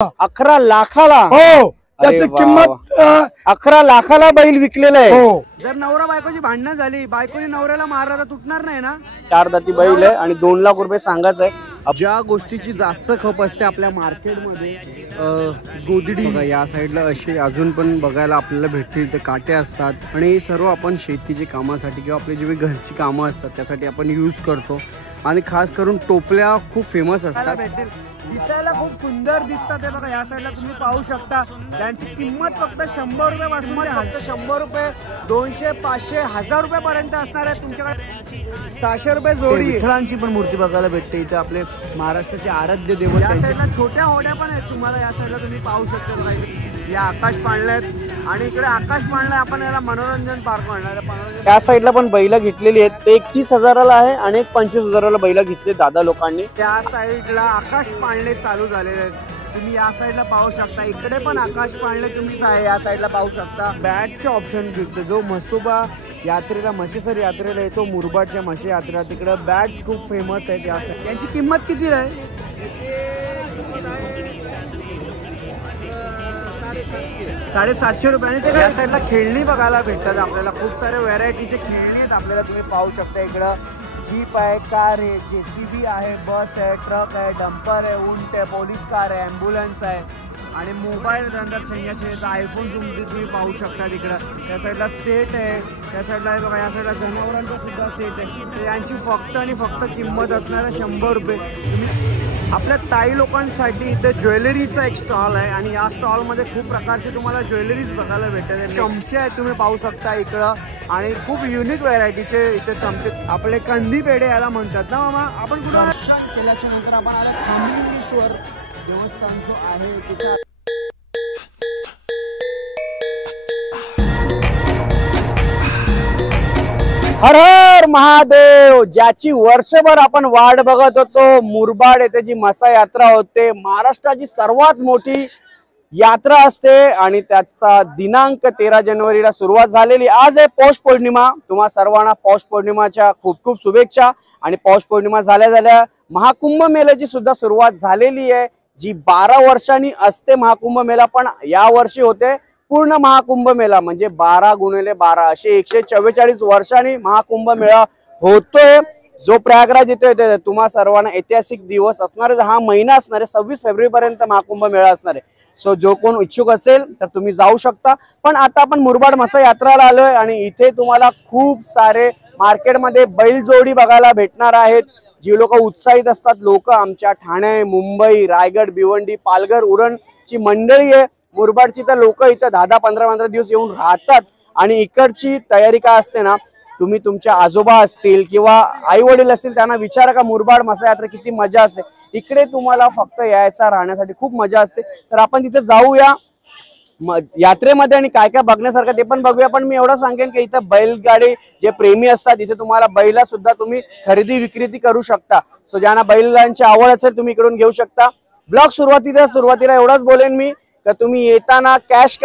11 लाखाला? हो, त्याची किंमत 11 लाखाला बैल विकलेला आहे. हो. जर नवरा बायकोची भांडणं झाली, बायकोने नवऱ्याला मारला तर तुटणार नाही ना? 4 दाती बैल आहे आणि 2 लाख रुपये सांगायचं आहे. ज्या गोष्टीची जास्त खप असते आपल्या मार्केटमध्ये, गोदडी बघा या साईडला अशी अजून पण बघायला आपल्याला भेटतील. ते काटे असतात आणि सर्व आपण शेतीच्या कामासाठी किंवा आपली जी घरची कामं असतात त्यासाठी आपण यूज करतो. आणि खास करून टोपल्या खूप फेमस असतात, दिसायला खूप सुंदर दिसतात. ते बघा या साईडला तुम्ही पाहू शकता. त्यांची किंमत फक्त 100 रुपये पासून, फक्त 100 रुपये, 200, 500, 1000 रुपये पर्यंत असणार आहे. तुमच्याकडे 600 रुपये जोडी. विठ्ठलांची पण मूर्ती बघायला भेटते इथे. आपले महाराष्ट्राचे आराध्य देव. या साईडला छोट्या होड्या पण आहेत तुम्हाला. या साईडला तुम्ही पाहू शकता बघा, या आकाश पाळण्या आहेत आणि इकडे आकाश पाळण्या आपण याला मनोरंजन पार्क म्हणणार. त्या साईडला पण बैल घेतलेली आहेत. ते 31,000ला आहे आणि 25,000ला बैल घेतले दादा लोकांनी. त्या साईडला आकाश पाळणे चालू झालेले आहेत. तुम्ही या साईडला पाहू शकता. इकडे पण आकाश पाळणे तुम्ही या साईडला पाहू शकता. बॅटचे ऑप्शन घेतो. जो म्हसोबा यात्रेला, म्हशीसर यात्रेला येतो, मुरबाडच्या म्हशी यात्रेला, तिकडे बॅट खूप फेमस आहे. यांची किंमत किती आहे? 750 रुपये. आणि त्या साईडला खेळणी बघायला भेटतात आपल्याला. खूप सारे व्हरायटीचे खेळणी आहेत आपल्याला. तुम्ही पाहू शकता इकडं जीप आहे, कार आहे, JCB आहे, बस आहे, ट्रक आहे, डंपर आहे, उंट आहे, पोलीस कार आहे, ॲम्ब्युलन्स आहे आणि मोबाईल नंतर छैयाचे आयफोन तुम्ही पाहू शकता. तिकडं त्या साईडला सेट आहे. त्या साईडला आहे बघा, या साईडला जनावरांचा सुद्धा सेट आहे. यांची फक्त आणि फक्त किंमत असणार आहे 100 रुपये. तुम्ही आपल्या ताई लोकांसाठी इथे ज्वेलरीचा एक स्टॉल आहे आणि या स्टॉलमध्ये खूप प्रकारचे तुम्हाला ज्वेलरीज बघायला भेटतात. चमचे आहेत तुम्ही पाहू शकता इकडं आणि खूप युनिक व्हरायटीचे इथे चमचे. आपले कंदी पेढे याला म्हणतात ना मामा. आपण कुठं केल्याच्या नंतर आपण आला खामलिंगेश्वर देवस्थान जो आहे तिथे. हर हर महादेव. ज्याची वर्षभर आपण वाट बघत होतो, मुरबाड येथे जी मसा यात्रा होते, महाराष्ट्राची सर्वात मोठी यात्रा असते आणि त्याचा दिनांक 13 जानेवारीला सुरुवात झालेली. आज आहे पौष पौर्णिमा. तुम्हा सर्वांना पौष पौर्णिमाच्या खूप खूप शुभेच्छा. आणि पौष पौर्णिमा झाल्या झाल्या महाकुंभ मेळ्याची सुद्धा सुरुवात झालेली आहे, जी 12 वर्षांनी असते महाकुंभ मेळा. पण या वर्षी होते पूर्ण महाकुंभ मेळा, म्हणजे 12 × 12 असे 144 वर्षांनी महाकुंभ मेळा होतोय, जो प्रयागराज येतोय. तुम्हा सर्वांना ऐतिहासिक दिवस असणार आहे. हा महिना असणार आहे. 26 फेब्रुवारी पर्यंत महाकुंभ मेळा असणार आहे. सो जो कोण इच्छुक असेल तर तुम्ही जाऊ शकता. पण आता आपण मुरबाड मसा यात्राला आलोय आणि इथे तुम्हाला खूप सारे मार्केटमध्ये बैलजोडी बघायला भेटणार आहेत. जी लोक उत्साहित असतात, लोक आमच्या ठाणे, मुंबई, रायगड, भिवंडी, पालघर, उरणची मंडळी आहे. मुरबाडची तर लोक इथं 10-10, 15-15 दिवस येऊन राहतात. आणि इकडची तयारी काय असते ना, तुम्ही तुमच्या आजोबा असतील किंवा आई वडील असतील त्यांना विचारा का मुरबाड मसा यात्रा किती मजा असते. इकडे तुम्हाला फक्त यायचा, राहण्यासाठी खूप मजा असते. तर आपण तिथे जाऊया यात्रेमध्ये आणि काय काय बघण्यासारखं ते पण बघूया. पण मी एवढं सांगेन की इथं बैलगाडी जे प्रेमी असतात, इथे तुम्हाला बैला सुद्धा तुम्ही खरेदी विक्री करू शकता. सो ज्यांना बैलांची आवड असेल तुम्ही इकडून घेऊ शकता. ब्लॉग सुरुवातीला एवढंच बोलेन मी तर तुम्ही येताना कॅश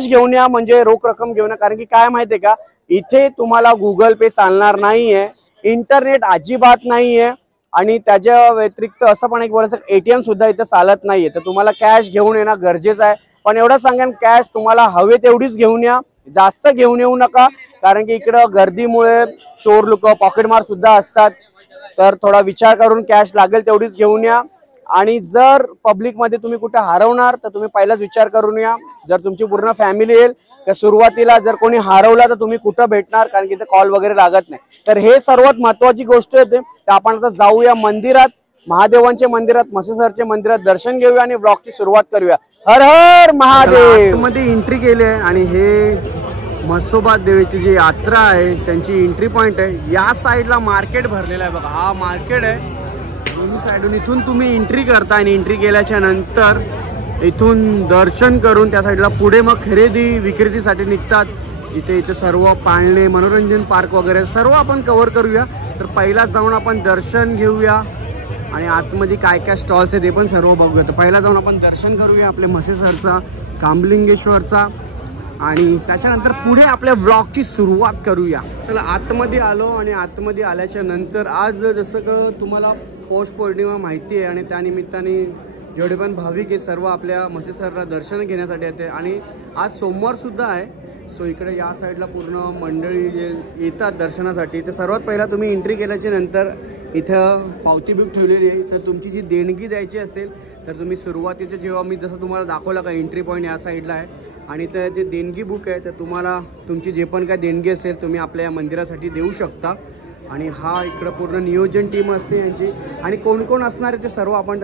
घेऊन या, म्हणजे रोख रक्कम घेऊन या. कारण की काय माहितीये का, इथे तुम्हाला गुगल पे चालणार नाहीये, इंटरनेट अजिबात नाहीये आणि त्याच्या व्यतिरिक्त असं पण एक बोलायचं ATM सुद्धा इथे चालत नाहीये. तर तुम्हाला कॅश घेऊन येणं गरजेचं आहे. पण एवढं सांगेन, कॅश तुम्हाला हवे तेवढीच घेऊन या, जास्त घेऊन येऊ नका. कारण की इकडं गर्दीमुळे चोर लोक, पॉकेटमार सुद्धा असतात. तर थोडा विचार करून कॅश लागेल तेवढीच घेऊन या. आणि जर पब्लिक मध्ये तुम्ही कुठे हरवणार तर तुम्ही पहिलाच विचार करून या. जर तुमची पूर्ण फॅमिली येईल तर सुरुवातीला जर कोणी हरवला तर तुम्ही कुठं भेटणार, कारण की कॉल वगैरे लागत नाही. तर हे सर्वात महत्वाची गोष्ट येते. तर आपण आता जाऊया मंदिरात, महादेवांच्या मंदिरात, म्हसेसरच्या मंदिरात दर्शन घेऊया आणि ब्लॉगची सुरुवात करूया. हर हर महादेव. मध्ये एंट्री केली आहे आणि हे म्हसोबा देवीची जी यात्रा आहे त्यांची एंट्री पॉइंट आहे. या साईडला मार्केट भरलेला आहे बघा, हा मार्केट आहे. दोन्ही साईडून इथून तुम्ही एंट्री करता आणि एंट्री केल्याच्या नंतर इथून दर्शन करून त्या साईडला पुढे मग खरेदी विक्रेतीसाठी निघतात, जिथे इथे सर्व पाळणे, मनोरंजन पार्क वगैरे सर्व आपण कव्हर करूया. तर पहिला जाऊन आपण दर्शन घेऊया आणि आतमध्ये काय काय स्टॉल्स आहे ते पण सर्व बघूया. तर पहिला जाऊन आपण दर्शन करूया आपले म्हसेसरचा, खामलिंगेश्वरचा आणि त्याच्यानंतर पुढे आपल्या ब्लॉगची सुरुवात करूया. चला आतमध्ये आलो आणि आतमध्ये आल्याच्या नंतर आज जसं का तुम्हाला पौष पौर्णिमा माहिती आहे आणि त्यानिमित्ताने जेवढे पण भाविक आहेत सर्व आपल्या म्हसेसरला दर्शन घेण्यासाठी येते आणि आज सोमवार सुद्धा आहे. सो इकडे या साईडला पूर्ण मंडळी जे येतात दर्शनासाठी ते सर्वात पहिला तुम्ही एंट्री केल्याच्या नंतर इथं पावती बुक ठेवलेली आहे. तर तुमची जी देणगी द्यायची असेल तर तुम्ही सुरुवातीचे जेव्हा मी जसं तुम्हाला दाखवलं का एंट्री पॉईंट या साईडला आहे आणि तर ते देणगी बुक आहे तर तुम्हाला तुमची जे पण काय देणगी असेल तुम्ही आपल्या या मंदिरासाठी देऊ शकता. आणि हा इकडं पूर्ण नियोजन टीम असते यांची आणि कोण कोण असणार आहे ते सर्व आपण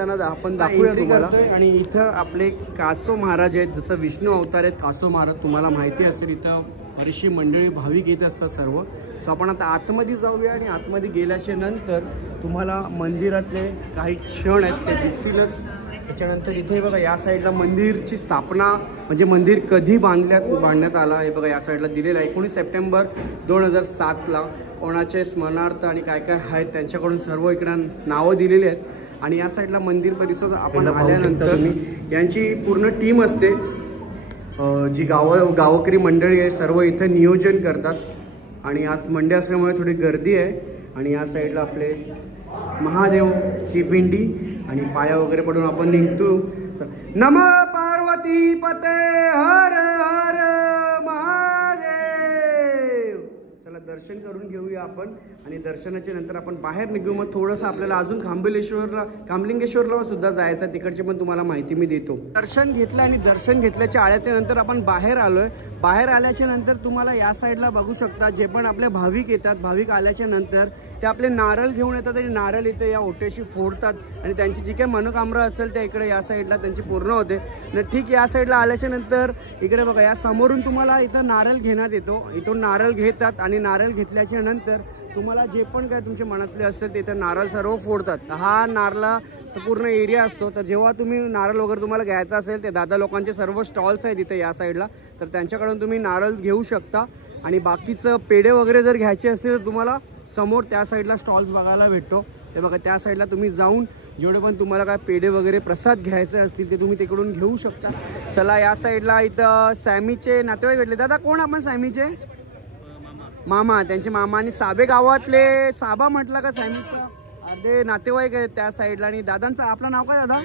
दाखवूया तुम्हाला. आणि इथं आपले कासो महाराज आहेत, जसं विष्णू अवतार आहेत कासो महाराज तुम्हाला माहिती असेल. इथं बरीचशी मंडळी भाविक येत असतात सर्व. सो आपण आता आतमध्ये जाऊया आणि आतमध्ये गेल्याच्या नंतर तुम्हाला मंदिरातले काही क्षण आहेत ते दिसतीलच. त्याच्यानंतर इथे बघा या साईडला मंदिरची स्थापना म्हणजे मंदिर कधी बांधण्यात आला हे बघा या साईडला दिलेलं आहे. 19 सप्टेंबर 2007ला कोणाचे स्मरणार्थ आणि काय काय आहेत त्यांच्याकडून सर्व इकडं नावं दिलेली आहेत. आणि या साईडला मंदिर परिसर आपण आल्यानंतर यांची पूर्ण टीम असते जी गावकरी मंडळी आहे सर्व इथं नियोजन करतात. आणि आज मंडे असल्यामुळे थोडी गर्दी आहे. आणि या साईडला आपले महादेवची पिंडी आणि पाया वगैरे पडून आपण निघतो. नम पार्वती पते हर हर महादेव. चला दर्शन करून घेऊया आपण आणि दर्शनाच्या नंतर आपण बाहेर निघू. मग थोडंसं आपल्याला अजून कामलिंगेश्वरला सुद्धा जायचं, तिकडची पण तुम्हाला माहिती मी देतो. दर्शन घेतलं आणि दर्शन घेतल्याच्या आल्याच्या नंतर आपण बाहेर आलोय. बाहेर आल्याच्या नंतर तुम्हाला या साईडला बघू शकता जे पण आपले भाविक येतात, भाविक आल्याच्या नंतर ते आपले नारळ घेऊन येतात आणि नारळ इथे या ओट्याशी फोडतात आणि त्यांची जी काही मनोकामना असेल त्या इकडे या साईडला त्यांची पूर्ण होते. आणि ठीक या साईडला आल्याच्या नंतर इकडे बघा या समोरून तुम्हाला इथं नारळ घेण्यात येतो. इथून नारळ घेतात आणि नारळ घेतल्याच्या नंतर तुम्हाला जे पण काय तुमच्या मनातले असेल ते इथं नारळ सर्व फोडतात. हा नारळाचा पूर्ण एरिया असतो. तर जेव्हा तुम्ही नारळ वगैरे तुम्हाला घ्यायचा असेल ते दादा लोकांचे सर्व स्टॉल्स आहेत इथे या साईडला, तर त्यांच्याकडून तुम्ही नारळ घेऊ शकता. आणि बाकीचं पेढे वगैरे जर घ्यायचे असेल तर तुम्हाला समोर त्या साईडला स्टॉल्स बघायला भेटतो. ते बघा त्या साईडला तुम्ही जाऊन जेवढे पण तुम्हाला काय पेढे वगैरे प्रसाद घ्यायचे असतील ते तुम्ही तिकडून घेऊ शकता. चला या साईडला इथं सॅमीचे नातेवाईक भेटले. दादा कोण आपण सॅमीचे मामा, त्यांचे मामा आणि साबे गावातले साबा म्हटलं का सॅमीचा अर्धे नातेवाईक आहेत त्या साईडला. आणि दादांचं आपलं नाव काय दादा?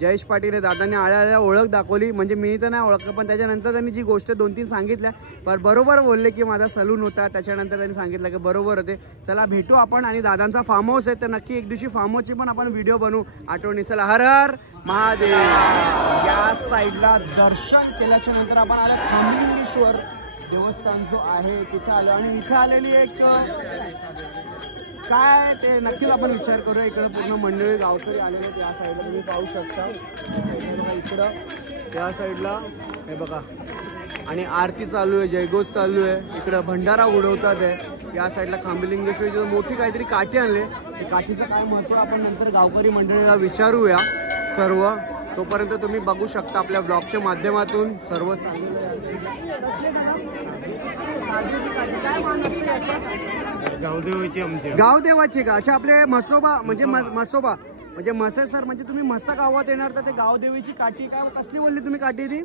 जयेश पाटील. दादांनी आळ्या ओळख दाखवली, म्हणजे मी तर नाही ओळखलं पण त्याच्यानंतर त्यांनी जी गोष्ट 2-3 सांगितल्या पण बरोबर बोलले की माझा सलून होता. त्याच्यानंतर त्यांनी सांगितलं की बरोबर होते. चला भेटू आपण. आणि दादांचा फार्म हाऊस आहे तर नक्की एक दिवशी फार्म हाऊसची पण आपण व्हिडिओ बनवू आठवणी. चला हर हर महादेव. या साईडला दर्शन केल्याच्या नंतर आपण आलं कामलिंगेश्वर देवस्थान जो आहे तिथे आलो. आणि इथे आलेली एक काय ते नक्कीच आपण विचार करूया. इकडं पूर्ण मंडळी गावकरी आलेले या साईडला तुम्ही पाहू शकता. बघा इकडं या साईडला हे बघा आणि आरती चालू आहे, जयघोष चालू आहे. इकडं भंडारा उडवतात आहे या साईडला. कामलिंगेश्वरची मोठी काहीतरी काठी आणले, ते काठीचं काय महत्त्व आपण नंतर गावकरी मंडळीला विचारूया सर्व. तोपर्यंत तुम्ही बघू शकता आपल्या ब्लॉगच्या माध्यमातून सर्व चाललेलं आहे. गावदेवाची का? अच्छा आपले म्हसोबा म्हणजे म्हसोबा म्हणजे म्हसेसर म्हणजे तुम्ही म्हसा गावात येणार तर ते गावदेवीची काठी काय कसली बोलली तुम्ही काठी? ती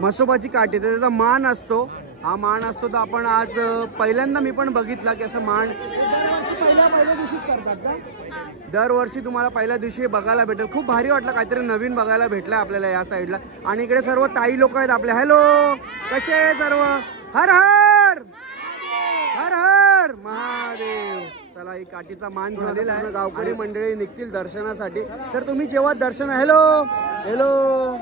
म्हसोबाची काठी. तर त्याचा मान असतो, हा मान असतो. तर आपण आज पहिल्यांदा मी पण बघितला की असं मान पहिल्या दिवशीच करतात का? दरवर्षी तुम्हाला पहिल्या दिवशी बघायला भेटेल. खूप भारी वाटलं, काहीतरी नवीन बघायला भेटलं आपल्याला या साईडला. आणि इकडे सर्व ताई लोक आहेत आपले. हॅलो कसे आहे सर्व? हर हर हर हर महादेव. चला ही काठीचा मान झालेला आहे. गावकरी मंडळी निघतील दर्शनासाठी. तर तुम्ही जेव्हा दर्शन हॅलो हॅलो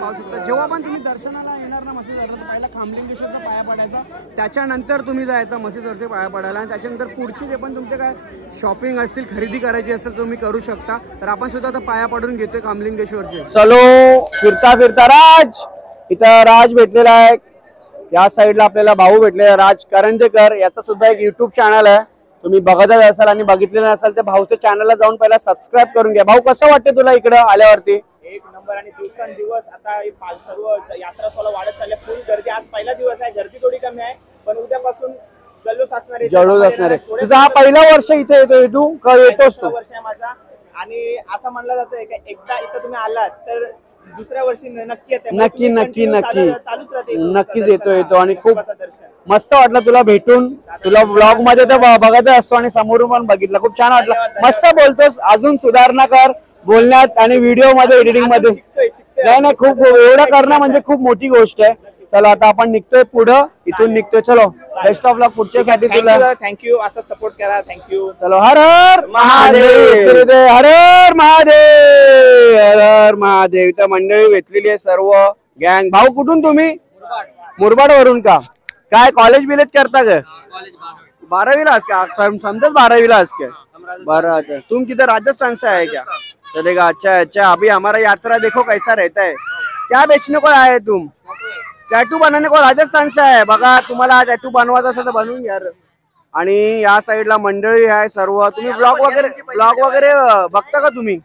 पाहू शकता. जेव्हा पण तुम्ही दर्शनाला येणार ना म्हसेसरला तर पहिला कामलिंगेश्वरचा पाया पडायचा, त्याच्यानंतर तुम्ही जायचा म्हसेसरचे पाया पडायला. आणि त्याच्यानंतर पुढचे जे पण तुमचे काय शॉपिंग असतील, खरेदी करायची असेल तुम्ही करू शकता. तर आपण सुद्धा आता पाया पडून घेतोय कामलिंगेश्वरचे. चलो फिरता फिरता राज. इथं राज भेटलेला आहे. या साईडला आपल्याला भाऊ भेटलेला राज करंजेकर. याचा सुद्धा एक युट्यूब चॅनल आहे, तुम्ही बघतच असाल आणि बघितलेलं असाल तर भाऊच्या चॅनलला जाऊन पहिला सबस्क्राईब करून घ्या. भाऊ कसं वाटतं तुला इकडं आल्यावरती? एक नंबर. आणि दिवसेंदिवस आता सर्व यात्रा सोहळा वाढत चालल्या. फुल गर्दी. आज पहिला दिवस आहे, गर्दी थोडी कमी आहे पण उद्यापासून जल्लोष असणार आहे. जल्लोष असणार आहे. तुझा हा पहिला वर्ष इथे येतोय तू का येतोस तू? वर्ष आहे माझा. आणि असं म्हणलं जातं की एकदा इथं तुम्ही आलात तर दुसऱ्या वर्षी नक्की येते. नक्की नक्की नक्की चालूच राहते. नक्कीच येतो आणि खूप दर्शन. मस्त वाटलं तुला भेटून. तुला ब्लॉग मध्ये तर बघत असतो आणि समोरून पण बघितलं, खूप छान वाटलं. मस्त बोलतोस, अजून सुधारणा कर बोलण्यात आणि व्हिडिओ मध्ये एडिटिंग मध्ये. नाही नाही, खूप एवढं करणं म्हणजे खूप मोठी गोष्ट आहे. चला आता आपण निघतोय पुढं, इथून निघतोय. चलो बेस्ट ऑफ लक पुढच्यासाठी तुला. थँक्यू. असं सपोर्ट करा. थँक्यू. चलो हर हर महादेव. हर हर महादेव. हर हर महादेव. इथं मंडळी भेटलेली आहे सर्व गँग. भाऊ कुठून तुम्ही? मुरबाड वरून का? काय कॉलेज बिलेज करता ग? 12वीला आज का? समझ 12वीला आज के? 12 तुम किधर राजस्थान से आए क्या? चलेगा. अच्छा अच्छा. अभी हमारा यात्रा देखो कैसा रहता है. क्या बेचने को आए तुम? टॅटू बनवणे को राजस्थान से आहे. बघा तुम्हाला टॅटू बनवायचा असेल तर बनवून घ्या. आणि या साईडला मंडळी आहे सर्व. तुम्ही ब्लॉग वगैरे बघता का? तुम्ही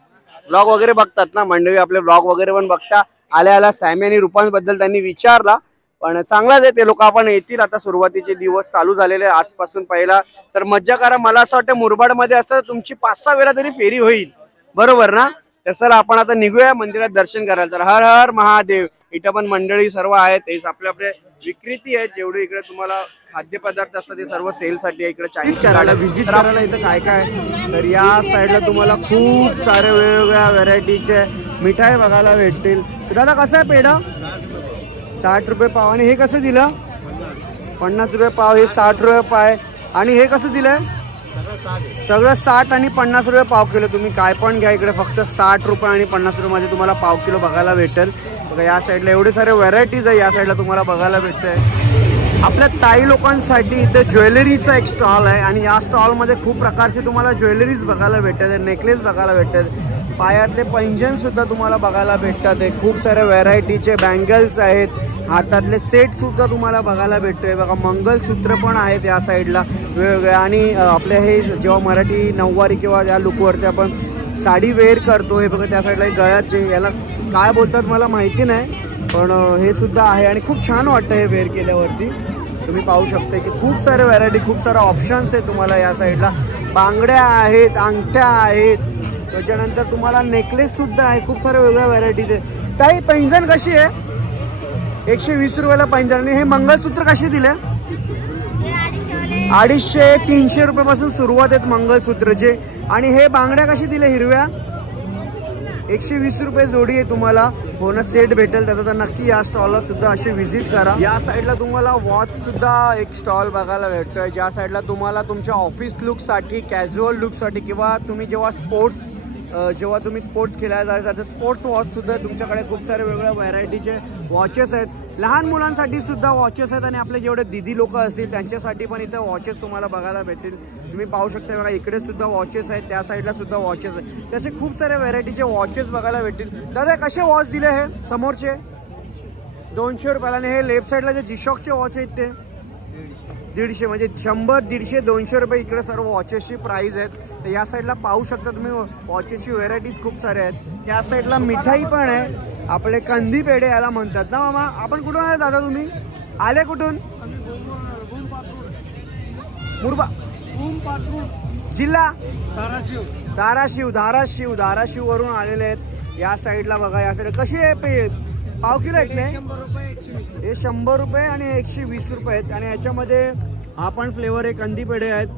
ब्लॉग वगैरे बघतात ना मंडळी? आपले ब्लॉग वगैरे पण बघता. आल्या सॅमी आणि रुपांबद्दल त्यांनी विचारला, पण चांगलाच आहे ते लोक. आपण येतील आता. सुरुवातीचे दिवस चालू झालेले आजपासून. पहिला तर मज्जा करा. मला असं वाटतं मुरबाड मध्ये असतं तुमची 5-6 वेळा तरी फेरी होईल, बरोबर ना? तर चला आपण आता निघूया मंदिरात दर्शन करायला. तर हर हर महादेव. इथं पण मंडळी सर्व आहेत. तेच आपले आपले विक्रेती आहेत. जेवढे इकडे तुम्हाला खाद्यपदार्थ असतात ते सर्व सेल साठी इकडे चायनीज व्हिजिट करायला इथं काय काय. तर या साईडला तुम्हाला खूप सारे वेगवेगळ्या व्हेरायटीचे मिठाई बघायला भेटतील. दादा कसं आहे पेढा? 60 रुपये पाव. आणि हे कसं दिलं? 50 रुपये पाव. हे 60 रुपये पाव. आणि हे कसं दिलंय? सगळं 60 आणि 50 रुपये पाव किलो. तुम्ही काय पण घ्या इकडे फक्त 60 रुपये आणि 50 रुपये मध्ये तुम्हाला पाव किलो बघायला भेटेल. बघा या साईडला एवढे सारे व्हरायटीज आहे. या साईडला तुम्हाला बघायला भेटतंय. आपल्या ताई लोकांसाठी इथे ज्वेलरीचा एक स्टॉल आहे आणि या स्टॉल मध्ये खूप प्रकारचे तुम्हाला ज्वेलरीज बघायला भेटतात. नेकलेस बघायला भेटतात. पायातले पैंजन सुद्धा तुम्हाला बघायला भेटतात. खूप सारे व्हरायटीचे बँगल्स आहेत. हातातले सेट सुद्धा तुम्हाला बघायला भेटतोय. बघा मंगलसूत्र पण आहेत या साईडला वेगवेगळे. आणि आपले हे जेव्हा मराठी नऊवारी किंवा या लुकवरती आपण साडी वेअर करतो, हे बघा त्या साईडला गळ्याचे याला काय बोलतात मला माहिती नाही, पण हे सुद्धा आहे आणि खूप छान वाटतं हे वेअर केल्यावरती. तुम्ही पाहू शकता की खूप सारे व्हरायटी, खूप सारे ऑप्शन्स आहेत तुम्हाला या साईडला. बांगड्या आहेत, अंगठ्या आहेत, त्याच्यानंतर तुम्हाला नेकलेस सुद्धा आहे. खूप सारे वेगळ्या व्हरायटीज आहेत. ताई पैंजण कशी आहे? 120 रुपयाला पैंजण. आणि हे मंगलसूत्र कसे दिले? 250-300 रुपयापासून सुरुवात आहेत मंगलसूत्रचे. आणि हे बांगड्या कशी दिले हिरव्या? 120 रुपये जोडी आहे. तुम्हाला पूर्ण सेट भेटेल त्याचा. तर नक्की या स्टॉलला सुद्धा अशी व्हिजिट करा. या साईडला तुम्हाला वॉच सुद्धा एक स्टॉल बघायला भेटतोय. ज्या साईडला तुम्हाला तुमच्या ऑफिस लुकसाठी, कॅज्युअल लुकसाठी किंवा तुम्ही जेव्हा तुम्ही स्पोर्ट्स खेळायला जायचं स्पोर्ट्स वॉच सुद्धा तुमच्याकडे खूप सारे वेगवेगळ्या व्हरायटीचे वॉचेस आहेत. लहान मुलांसाठी सुद्धा वॉचेस आहेत आणि आपले जेवढे दीदी लोक असतील त्यांच्यासाठी पण इथं वॉचेस तुम्हाला बघायला भेटतील. तुम्ही पाहू शकता बघा इकडे सुद्धा वॉचेस आहेत. त्या साईडला सुद्धा वॉचेस आहेत. त्याचे खूप सारे व्हरायटीचे वॉचेस बघायला भेटतील. दादा कसे वॉच दिले हे समोरचे? 200 रुपयाला. आणि हे लेफ्ट साईडला जे जिशॉकचे वॉच आहेत ते 150. म्हणजे 100, 150, 200 रुपये इकडे सर्व वॉचेसची प्राइस आहेत. तर या साईडला पाहू शकता तुम्ही वॉचेसची व्हेरायटीज खूप सारे आहेत. त्या साईडला मिठाई पण आहे. आपले कंदी पेढे याला म्हणतात ना मामा. आपण कुठून आले दादा? तुम्ही आले कुठून? जिल्हा धाराशिव वरून आलेले आहेत. या साईडला बघा. या साईड कशी आहे पाव किलो आहेत नाही? हे 100 रुपये आणि 120 रुपये आहेत. आणि याच्यामध्ये हा पण फ्लेवर आहे. कंदी पेढे आहेत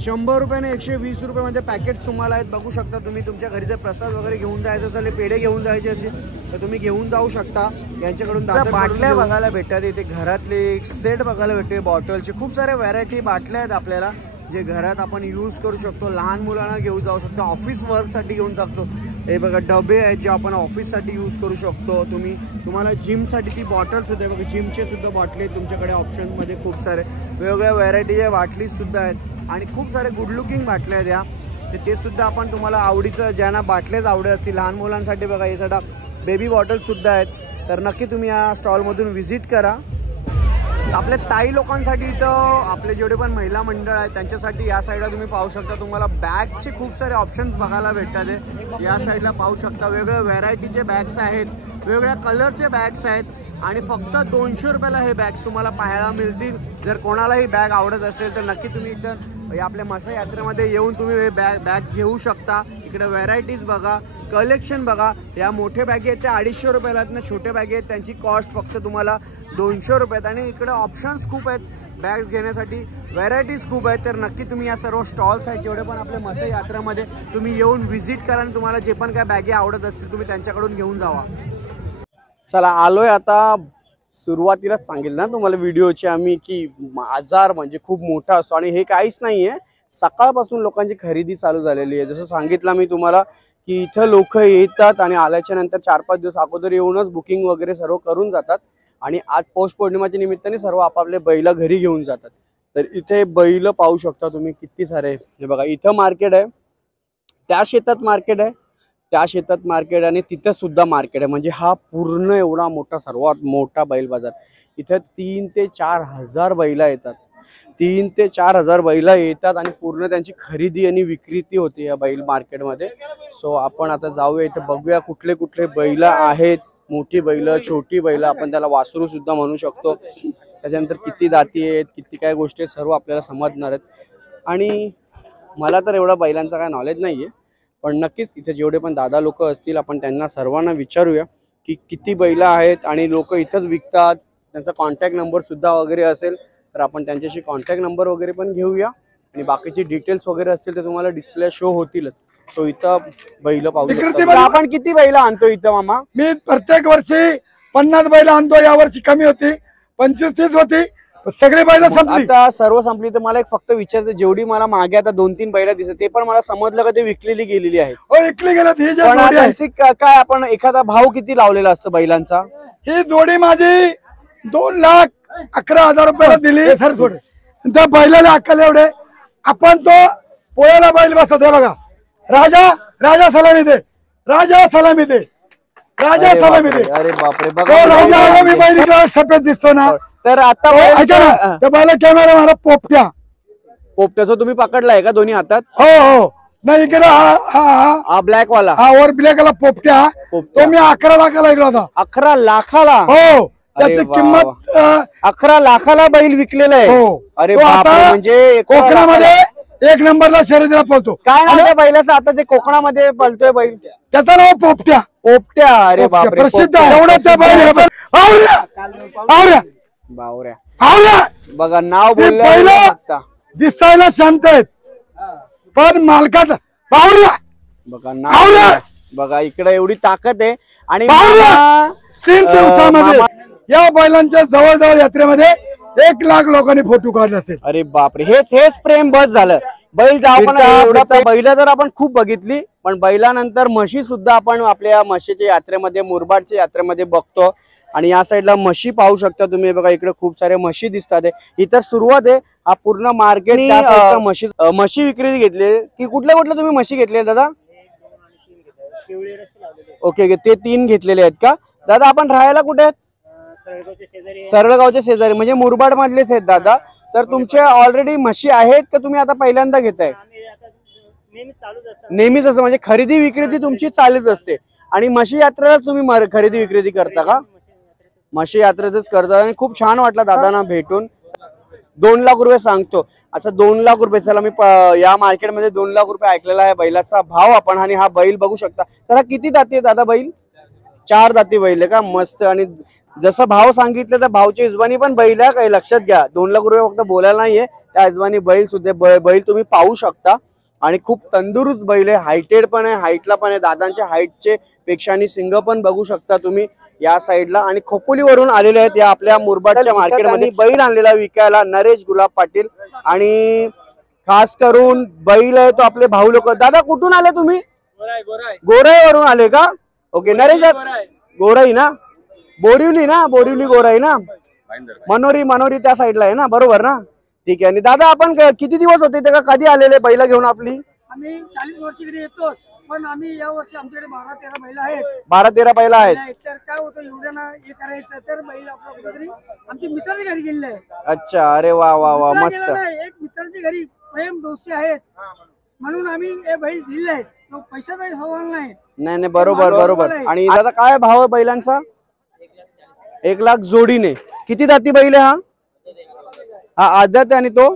100 रुपये आणि 120 रुपये मध्ये पॅकेट्स तुम्हाला आहेत. बघू शकता तुम्ही. तुमच्या घरी जर प्रसाद वगैरे घेऊन जायचं असेल, पेढे घेऊन जायचे असेल तर तुम्ही घेऊन जाऊ शकता. यांच्याकडून बाटल्या बघायला भेटतात. इथे घरातले सेट बघायला भेटते बॉटलचे. खूप सारे व्हरायटी बाटल्या आहेत आपल्याला जे घरात आपण यूज करू शकतो. लहान मुलांना घेऊन जाऊ शकतो. ऑफिस वर्कसाठी घेऊन जातो. हे बघा डबे आहेत जे आपण ऑफिससाठी यूज करू शकतो. तुम्हाला जिमसाठी ती बॉटल्स होते बघा. जिमचे सुद्धा बाटले आहेत तुमच्याकडे ऑप्शनमध्ये. खूप सारे वेगवेगळ्या व्हरायटीच्या बाटलीज सुद्धा आहेत आणि खूप सारे गुड लुकिंग बाटल्या आहेत या. ते सुद्धा आपण तुम्हाला आवडीचं ज्यांना बाटल्याच आवडत असतील लहान मुलांसाठी बघा हे सगळा बेबी बॉटल्स सुद्धा आहेत. तर नक्की तुम्ही या स्टॉलमधून व्हिजिट करा. आपल्या ताई लोकांसाठी इथं आपले जेवढे पण महिला मंडळ आहेत त्यांच्यासाठी या साईडला तुम्ही पाहू शकता. तुम्हाला बॅगचे खूप सारे ऑप्शन्स बघायला भेटतात. या साईडला पाहू शकता वेगवेगळ्या व्हरायटीचे बॅग्स आहेत. वेगवेगळ्या कलरचे बॅग्स आहेत आणि फक्त 200 रुपयाला हे बॅग्स तुम्हाला पाहायला मिळतील. जर कोणालाही बॅग आवडत असेल तर नक्की तुम्ही इथं आपल्या मसा यात्रेमध्ये येऊन तुम्ही हे बॅग्स घेऊ शकता. इकडे व्हरायटीज बघा. कलेक्शन बघा. या मोठे बॅगी आहेत त्या 250 रुपयाला आहेत ना, छोटे बॅगी आहेत त्यांची कॉस्ट फक्त तुम्हाला 200 रुपयात. आणि इकडे ऑप्शन्स खूप आहेत बॅग्स घेण्यासाठी, व्हरायटीज खूप आहेत. तर नक्की तुम्ही या सर्व स्टॉल्स आहेत जेवढे पण आपल्या मसाई यात्रामध्ये तुम्ही येऊन व्हिजिट करा आणि तुम्हाला जे पण काय बॅगी आवडत असतील तुम्ही त्यांच्याकडून घेऊन जावा. चला आलोय आता. सुरुवातीलाच सांगितलं ना तुम्हाला व्हिडिओची आम्ही की बाजार म्हणजे खूप मोठा असतो आणि हे काहीच नाहीये. सकाळपासून लोकांची खरेदी चालू झालेली आहे. जसं सांगितलं मी तुम्हाला की इथं लोक येतात आणि आल्याच्या नंतर 4-5 दिवस अगोदर येऊनच बुकिंग वगैरे सर्व करून जातात. आणि आज पौष पौर्णिमाच्या निमित्ताने सर्व आपापले बैल घरी घेऊन जातात. तर इथे बैल पाहू शकता तुम्ही किती सारे. हे बघा इथं मार्केट आहे, त्या शेतात मार्केट आहे, त्या शेतात मार्केट आणि तिथं सुद्धा मार्केट आहे. म्हणजे हा पूर्ण एवढा मोठा सर्वात मोठा बैल बाजार. इथं 3 ते 4 हजार बैल येतात. 3 ते 4 हजार बैल येतात आणि पूर्ण त्यांची खरेदी आणि विक्री होते या बैल मार्केटमध्ये. सो आपण आता जाऊया इथे बघूया कुठले कुठले बैल आहेत. मोठी बैल, छोटी बैल, आपण त्याला वासरू सुद्धा म्हणू शकतो. त्याच्यानंतर किती जाती आहेत, किती काय गोष्टी आहेत सर्व आपल्याला समजणार आहेत. आणि मला तर एवढा बैलांचा काय नॉलेज नाहीये, पण नक्कीच इथे जेवढे पण दादा लोक असतील आपण त्यांना सर्वांना विचारूया की किती बैल आहेत आणि लोक इथंच विकतात. त्यांचा कॉन्टॅक्ट नंबर सुद्धा वगैरे असेल तर आपण त्यांच्याशी कॉन्टॅक्ट नंबर वगैरे पण घेऊया आणि बाकीची डिटेल्स वगैरे असतील तर तुम्हाला डिस्प्ले शो होतीलच. सो इथं बैल पाहू शकतो. आपण किती बैल आणतो इथं मामा? मी प्रत्येक वर्षी 50 बैल आणतो. या वर्षी कमी होती, 25-30 होती, सगळे बैल संपली. आता सर्व संपली. तर मला एक फक्त विचारायचं, जेवढी मला मागे आता 2-3 बैल दिसत ते पण मला समजलं का ते विकलेली गेलेली आहेत? हो, विकली गेल्यात. ही पण त्यांची काय आपण एखादा भाव किती लावलेला असतो बैलांचा? ही जोडी माझी 2,11,000 रुपयाला दिली. त्या बैलाला अक्कल एवढे. आपण तो पोळ्याला बैल बसवतो बघा. राजा सलामी दे, राजा सलामी दे, राजा सलामी दे. अरे बापरे तो बघा. राजा मी बैल सफेद दिसतो ना. तर आता ऐका ना, त्या बैला कॅमेरा मला पोपट्या पोपट्याचा तुम्ही पकडलाय का दोन्ही हातात? हो हो. नाही इकडे हा ब्लॅक वाला, हा वर ब्लॅकला पोपट्या. तो मी 11 लाखाला ऐकला होता. 11 लाखाला? हो. त्याची अरे वा किंमत 11 लाखाला बैल विकलेला आहे. हो. अरे तो बापरे. आता म्हणजे कोकणामध्ये 1 नंबरला शर्यतीला पळतो. काय नाव त्या बैलाचं आता जे कोकणामध्ये पळतोय बैल? त्याचं नाव पोपट्या. पोपट्या. अरे बापरे प्रसिद्ध आहे. एवढा त्या बैल बावऱ्या आवऱ्या बघा नाव ते बोललं. बैल दिसायला शांत आहेत पण मालकाचा बावऱ्या बघा नाव बघा. इकडे एवढी ताकद आहे. आणि 3 दिवसामध्ये या बैलांच्या जवळजवळ यात्रेमध्ये 1 लाख लोकांनी फोटो काढले असेल. अरे बापरे. हेच प्रेम बस झालं. बैल बैल तर आपण खूप बघितली, पण बैलानंतर म्हशी सुद्धा आपण आपल्या म्हशीच्या यात्रेमध्ये, मुरबाडच्या यात्रेमध्ये बघतो. आणि या साईडला म्हशी पाहू शकता तुम्ही. बघा इकडे खूप सारे म्हशी दिसतात. इतर सुरुवात आहे हा पूर्ण मार्केट. म्हशी विक्री घेतली की कुठल्या तुम्ही म्हशी घेतल्या दादा? ओके, ते 3 घेतलेले आहेत का दादा? आपण राहायला कुठे आहेत? सरळगावच्या शेजारी, म्हणजे मुरबाड मधलेच आहेत दादा. तर तुमच्या ऑलरेडी म्हशी आहेत का तुम्ही आता पहिल्यांदा घेताय? नेहमीच असं म्हणजे खरेदी विक्री तुमची चालूच असते. आणि म्हशी यात्रेलाच तुम्ही खरेदी विक्री करता का? म्हशी यात्रेतच करता. आणि खूप छान वाटलं दादांना भेटून. 2 लाख रुपये सांगतो. अच्छा 2 लाख रुपये. चला मी या मार्केटमध्ये 2 लाख रुपये ऐकलेला आहे बैलाचा भाव आपण. आणि हा बैल बघू शकता. तर हा किती दाती आहे दादा बैल? 4 दाती बैल आहे का? मस्त. आणि जसं भाव सांगितलं त्या भावच्या हिशोबाने पण बैल आहे, काही लक्षात घ्या. 2 लाख रुपये फक्त बोलायला नाहीये, त्या हिशोबाने बैल सुद्धा बैल तुम्ही पाहू शकता. आणि खूप तंदुरुस्त बैल आहे. हायटेड पण आहे, हाईटला पण आहे. दादांच्या हाईटचे पेक्षा आणि सिंग पण बघू शकता तुम्ही या साईडला. आणि खोपोलीवरून आलेले आहेत या आपल्या मुरबाडच्या मार्केटमध्ये. बैल आणलेला विकायला नरेश गुलाब पाटील. आणि खास करून बैल आहे तो आपले भाऊ लोक. दादा कुठून आले तुम्ही? गोराईवरून आले का? ओके. नरेश गोराई ना, बोरिवली ना, बोरिवली गोराई ना, मनोरी त्या साईडला आहे ना, बरोबर ना? ठीक आहे. आणि दादा आपण किती दिवस होते ते का कधी आलेले बैल घेऊन आपली? आम्ही 40 वर्षाकडे येतोच, पण आम्ही या वर्षी आमच्याकडे 12-13 बैल आहेत. 12-13 बैल आहेत. तर काय होतं एवढ्याना हे करायचं तर बैल आपला कुठेतरी आमच्या मित्राच्या घरी गेलेले आहे. अच्छा. अरे वा वा वा मस्त. एक मित्राच्या घरी प्रेम दोस्ती आहेत म्हणून आम्ही हे बैल दिले आहेत. पैशाचा सवाल नाही. नाही बरोबर. आणि दादा काय भाव आहे बैलांचा? 1 लाख जोडीने. किती दाती बैल आहे हा? आदत आणि तो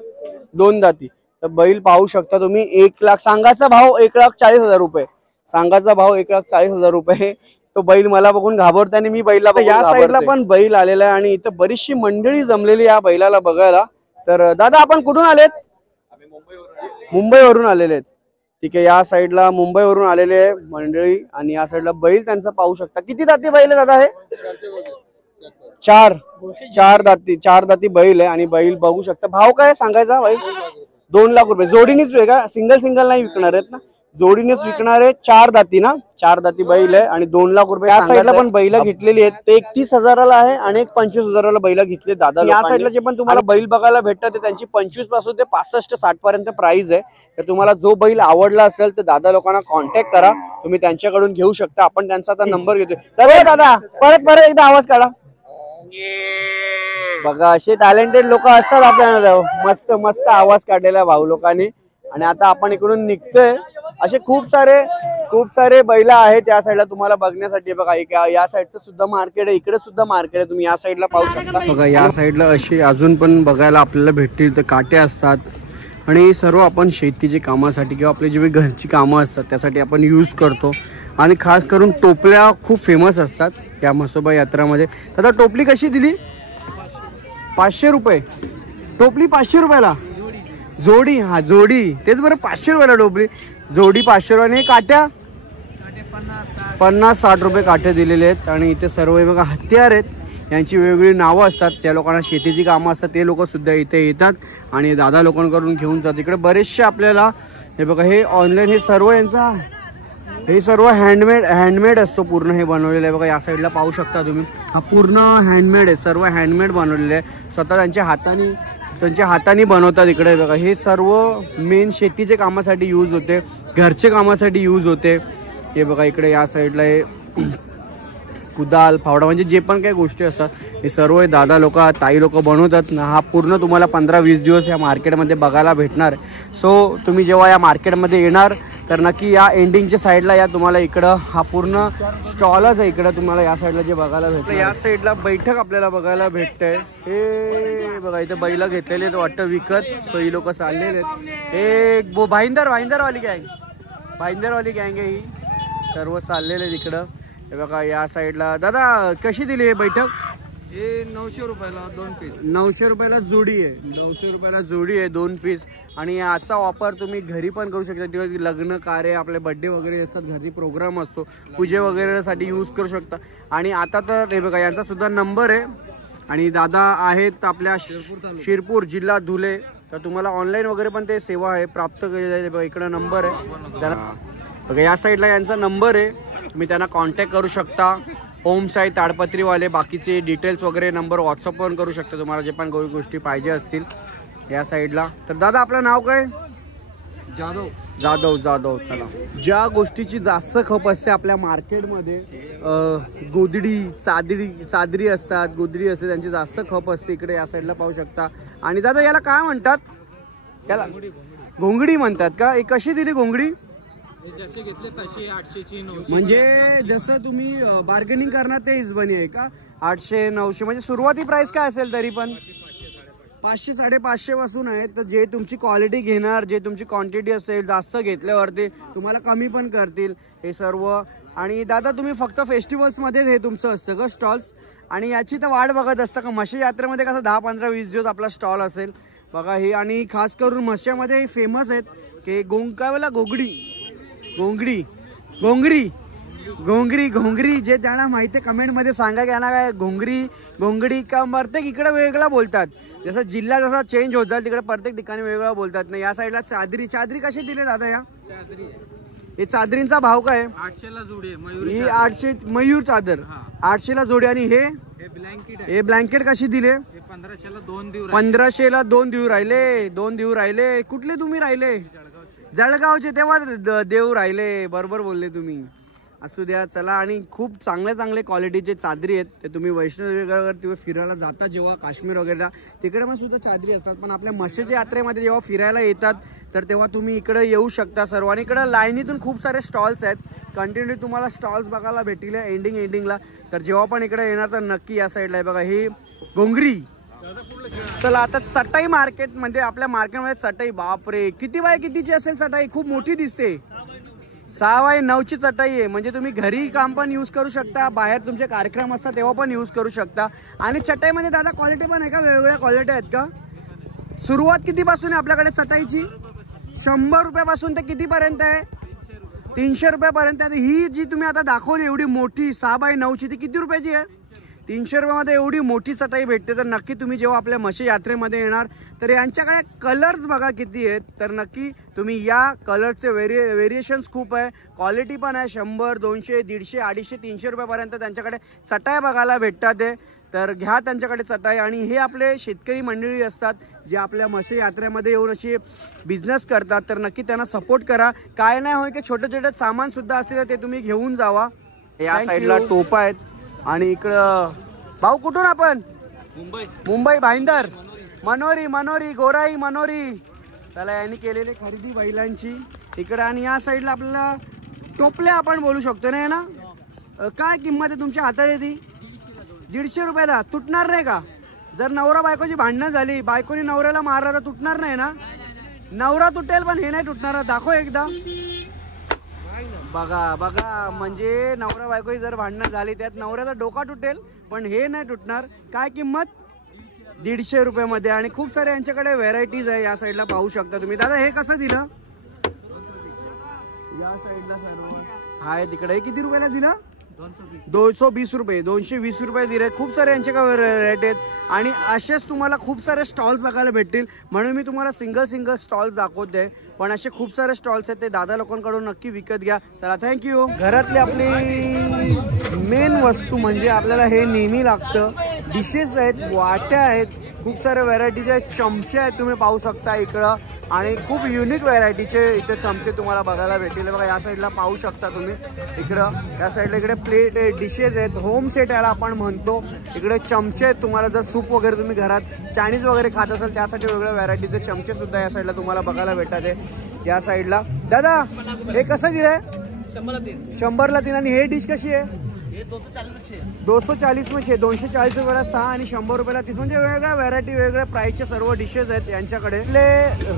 2 दाती. तर बैल पाहू शकता तुम्ही. 1 लाख सांगायचा भाव 1,40,000 रुपये. सांगायचा भाव 1,40,000 रुपये. तो बैल मला बघून घाबरतो आणि मी बैला या साईडला पण बैल आलेला आहे आणि इथं बरीचशी मंडळी जमलेली या बैलाला बघायला. तर दादा आपण कुठून आलेत? मुंबईवरून आलेले आहेत. ठीक आहे, या साईडला मुंबईवरून आलेले मंडळी आणि या साईडला बैल त्यांचा पाहू शकता. किती दाती बैल आहे दादा हे? चार दाती बैल आहे आणि बैल बघू शकता. भाव काय सांगायचा बैल? 2 लाख रुपये जोडीनेच आहे का? सिंगल नाही विकणार आहेत ना? जोडीनेच विकणार आहे. 4 दाती ना? 4 दाती बैल आहे आणि 2 लाख रुपये. या साईडला पण बैल घेतलेली आहेत. ते 31,000ला आहे आणि एक 25,000ला बैल घेतले दादा. या साईडला जे पण तुम्हाला बैल बघायला भेटतात ते त्यांची 25 पासून ते 65-60 पर्यंत प्राइस आहे. तर तुम्हाला जो बैल आवडला असेल तर दादा लोकांना कॉन्टॅक्ट करा, तुम्ही त्यांच्याकडून घेऊ शकता. आपण त्यांचा आता नंबर घेतोय. दादा परत एकदा आवाज काढा. बघा असे टॅलेंटेड लोक असतात आपल्याला. मस्त मस्त आवाज काढलेला भाऊ लोकांनी. आणि आता आपण इकडून निघतोय. असे खूप सारे बैल आहेत त्या साईडला तुम्हाला बघण्यासाठी. बघा या साईडचं सुद्धा मार्केट आहे, इकडे सुद्धा मार्केट आहे, तुम्ही या साईडला पाहू शकता. बघा या साईडला असे अजून पण बघायला आपल्याला भेटतील. तर काटे असतात आणि सर्व आपण शेतीच्या कामासाठी किंवा आपली जी घरची कामं असतात त्यासाठी आपण यूज करतो. आणि खास करून टोपल्या खूप फेमस असतात या म्हसोबा यात्रामध्ये. आता टोपली कशी दिली? 500 रुपये टोपली. 500 रुपयाला जोडी? हा जोडी तेच बरं, 500 रुपयाला टोपली जोडी. 500 रुपये. काट्या 50-60 रुपये काटे दिलेले आहेत. आणि इथे सर्व बघा हत्यार आहेत, यांची वेगवेगळी नावं असतात. ज्या लोकांना शेतीची कामं असतात ते लोक सुद्धा इथे येतात आणि दादा लोकांकडून घेऊन जातात. इकडे बरेचसे आपल्याला हे बघा हे ऑनलाईन हे सर्व हँडमेड असतो पूर्ण. हे बनवलेलं आहे बघा या साईडला पाहू शकता तुम्ही. हा पूर्ण हँडमेड आहे, सर्व हँडमेड बनवलेले आहे. स्वतः त्यांच्या हाताने बनवतात. इकडे बघा हे सर्व मेन शेतीच्या कामासाठी यूज होते, घरच्या कामासाठी यूज होते. हे बघा इकडे या साईडला हे कुदाल फावडा म्हणजे जे पण काही गोष्टी असतात हे सर्व दादा लोक ताई लोक बनवतात ना. हा पूर्ण तुम्हाला 15-20 दिवस या मार्केटमध्ये बघायला भेटणार. सो तुम्ही जेव्हा या मार्केटमध्ये येणार तर नक्की या एंडिंगच्या साईडला या. तुम्हाला इकडं हा पूर्ण स्टॉलच आहे. इकडं तुम्हाला या साईडला जे बघायला भेटतं या साईडला बैठक आपल्याला बघायला भेटतंय. हे बघा इथे बैल घेतलेले आहेत वाटतं विकत. सो ही लोक चाललेले आहेत. हे भाईंदरवाली गँग आहे ही. सर्व चाललेले आहेत इकडं. हे बघा या साईडला. दादा कशी दिली हे बैठक? हे 900 रुपयाला 2 पीस. 900 रुपयाला जोडी आहे. 900 रुपयाला जोडी आहे 2 पीस. आणि याचा वापर तुम्ही घरी पण करू शकता. किंवा लग्न कार्य आपले बर्थडे वगैरे असतात, घरी प्रोग्राम असतो, पूजे वगैरेसाठी यूज करू शकता. आणि आता तर हे बघा यांचा सुद्धा नंबर आहे. आणि दादा आहेत आपल्या शिरपूर जिल्हा धुळे. तर तुम्हाला ऑनलाईन वगैरे पण ते सेवा आहे प्राप्त केली जाईल. बघा इकडं नंबर आहे त्यांना. बघा या साईडला यांचा नंबर आहे, तुम्ही त्यांना कॉन्टॅक्ट करू शकता. ओम साई ताडपत्रीवाले बाकीचे डिटेल्स वगैरे नंबर व्हॉट्सअप पण करू शकता तुम्हाला जे पण गोष्टी पाहिजे असतील या साईडला. तर दादा आपलं नाव काय? जाधव. चला. ज्या गोष्टीची जास्त खप असते आपल्या मार्केटमध्ये गोदडी चादरी असतात, गोदडी असते, त्यांची जास्त खप असते. इकडे या साईडला पाहू शकता. आणि दादा याला काय म्हणतात? याला घोंगडी म्हणतात का? कशी दिली घोंगडी? जसे घेतले तसे 800ची 900. म्हणजे जसं तुम्ही बार्गेनिंग करणार ते हिशोबाने आहे का? 800-900 म्हणजे सुरुवाती प्राइस काय असेल तरी पण? 500-550 पासून आहे. तर जे तुमची क्वालिटी घेणार, जे तुमची क्वांटिटी असेल जास्त घेतल्यावरती तुम्हाला कमी पण करतील हे सर्व. आणि दादा तुम्ही फक्त फेस्टिवल्समध्ये हे तुमचं असतं का स्टॉल्स? आणि याची तर वाट बघत असतं का? म्हशी यात्रेमध्ये कसं 10-15-20 दिवस आपला स्टॉल असेल बघा हे. आणि खास करून म्हशीमध्ये फेमस आहेत की काय बोला घोंगरी जे त्यांना माहिती आहे कमेंटमध्ये सांगा की यांना काय घोंगडी का प्रत्येक इकडे वेगळा बोलतात. जसं जिल्हा जसा चेंज होत जाईल तिकडे प्रत्येक ठिकाणी वेगळा बोलतात ना. या साईडला चादरी कशी दिले दादा? या हे चादरींचा भाव काय? 800ला जोडी आहे. ही 800 मयूर चादर 800ला जोडी. आणि हे ब्लँकेट कशी दिले? 1500ला 2 देऊ. 1500ला 2 देऊ राहिले. कुठले तुम्ही राहिले? जळगावचे. तेव्हा देव राहिले. बरोबर बोलले तुम्ही. असू द्या चला. आणि खूप चांगले क्वालिटीचे चादरी आहेत. ते तुम्ही वैष्णोदेवी वगैरे फिरायला जाता जेव्हा काश्मीर वगैरे तिकडे पण सुद्धा चादरी असतात. पण आपल्या म्हशीच्या यात्रेमध्ये जेव्हा फिरायला येतात तर तेव्हा तुम्ही इकडे येऊ शकता सर्व. आणि इकडे लाईनीतून खूप सारे स्टॉल्स आहेत. कंटिन्यू तुम्हाला स्टॉल्स बघायला भेटतील एंडिंगला. तर जेव्हा पण इकडे येणार तर नक्की या साईडला आहे बघा ही घोंगरी. चला आता चटाई मार्केट म्हणजे आपल्या मार्केटमध्ये चटाई बापरे किती बाय कितीची असेल चटाई? खूप मोठी दिसते. 6x9ची चटाई आहे, म्हणजे तुम्ही घरी काम पण यूज करू शकता, बाहेर तुमचे कार्यक्रम असतात तेव्हा पण यूज करू शकता. आणि चटाईमध्ये दादा क्वालिटी पण आहे का, वेगवेगळ्या क्वालिटी आहेत का? सुरुवात कितीपासून आहे आपल्याकडे चटाईची? 100 रुपयापासून ते कितीपर्यंत आहे? 300 रुपयापर्यंत. ही जी तुम्ही आता दाखवली एवढी मोठी 6x9ची ती किती रुपयाची आहे? 300 रुपयामध्ये एवढी मोठी चटाई भेटते. तर नक्की तुम्ही जेव्हा आपल्या म्हशी यात्रेमध्ये येणार तर यांच्याकडे कलर्स बघा किती आहेत. तर नक्की तुम्ही या कलरचे व्हेरिएशन्स खूप आहे, क्वालिटी पण आहे. 100, 200, 150, 250, 300 रुपयापर्यंत त्यांच्याकडे चटाई बघायला भेटतात आहे. तर घ्या त्यांच्याकडे चटाई. आणि हे आपले शेतकरी मंडळी असतात जे आपल्या म्हशी यात्रेमध्ये येऊन अशी बिझनेस करतात. तर नक्की त्यांना सपोर्ट करा. काय नाही होय की छोटे छोटे सामान सुद्धा असतील ते तुम्ही घेऊन जावा. या साईडला टोपा आहेत. आणि इकडं भाऊ कुठून आपण? मुंबई भाईंदर, मनोरी गोराई मनोरी. चला यांनी केलेले खरेदी बैलांची इकडं. आणि या साईडला आपल्याला टोपल्या आपण बोलू शकतो नाही ना. काय किंमत आहे तुमच्या हातात? आहे ती 150 रुपयाला. तुटणार नाही का? जर नवरा बायकोची भांडणं झाली, बायकोनी नवऱ्याला मारला तर तुटणार नाही ना? नवरा तुटेल पण हे नाही तुटणार. दाखव एकदा. बघा बघा, म्हणजे नवरा बायकोची जर भांडणं झाली त्यात नवऱ्याचा डोका तुटेल पण हे नाही तुटणार. काय किंमत? 150 रुपयामध्ये. आणि खूप सारे यांच्याकडे व्हेरायटीज आहे. या साईडला पाहू शकता तुम्ही. दादा हे कसं दिलं? या साईडला सर्व आहे तिकडे. किती रुपयाला दिलं? 220 रुपये, 220 रुपये दिले. खूप सारे यांच्याकडे व्हेरायटी आहेत. आणि असेच तुम्हाला खूप सारे स्टॉल्स बघायला भेटतील, म्हणून मी तुम्हाला सिंगल स्टॉल्स दाखवते. पण असे खूप सारे स्टॉल्स आहेत ते दादा लोकांकडून नक्की विकत घ्या. चला थँक्यू. घरातली आपली मेन वस्तू म्हणजे आपल्याला हे नेहमी लागतं. डिशेस आहेत, वाट्या आहेत, खूप सारे व्हेरायटीचे चमचे आहेत तुम्ही पाहू शकता इकडं. आणि खूप युनिक व्हेरायटीचे इथे चमचे तुम्हाला बघायला भेटतील. बघा या साईडला पाहू शकता तुम्ही इकडं. या साईडला इकडे प्लेट आहे, डिशेस आहेत, होम सेट याला आपण म्हणतो. इकडे चमचे आहेत. तुम्हाला जर सूप वगैरे तुम्ही घरात चायनीज वगैरे खात असाल त्यासाठी वेगवेगळ्या व्हेरायटीचे चमचे सुद्धा या साईडला तुम्हाला बघायला भेटतात आहे. या साईडला दादा हे कसं दिलंय? 100ला 3. आणि हे डिश कशी आहे? 240 मध्ये 240 रुपयाला 6 आणि 100 रुपयाला 30. म्हणजे वेगवेगळ्या व्हरायटी वेगवेगळ्या प्राइसचे सर्व डिशेस आहेत यांच्याकडे.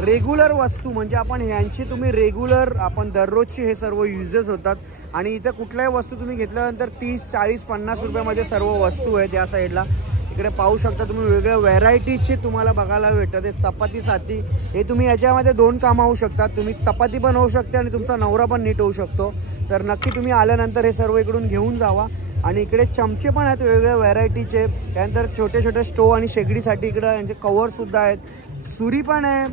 रेग्युलर वस्तू म्हणजे आपण ह्यांची तुम्ही रेग्युलर आपण दररोजची हे सर्व युजेस होतात. आणि इथे कुठल्याही वस्तू तुम्ही घेतल्यानंतर 30, 40, 50 रुपयामध्ये सर्व वस्तू आहेत. या साईडला इकडे पाहू शकता तुम्ही वेगवेगळ्या व्हरायटीचे तुम्हाला बघायला भेटतात. चपातीसाठी हे तुम्ही याच्यामध्ये 2 कामं होऊ शकतात. तुम्ही चपाती पण होऊ शकते आणि तुमचा नवरा पण नीट होऊ शकतो. तर नक्की तुम्ही आल्यानंतर हे सर्व इकडून घेऊन जावा. आणि इकडे चमचे पण आहेत वेगवेगळ्या व्हरायटीचे. त्यानंतर छोटे छोटे स्टोव आणि शेगडीसाठी इकडं यांचे कवर सुद्धा आहेत. सुरी पण आहे.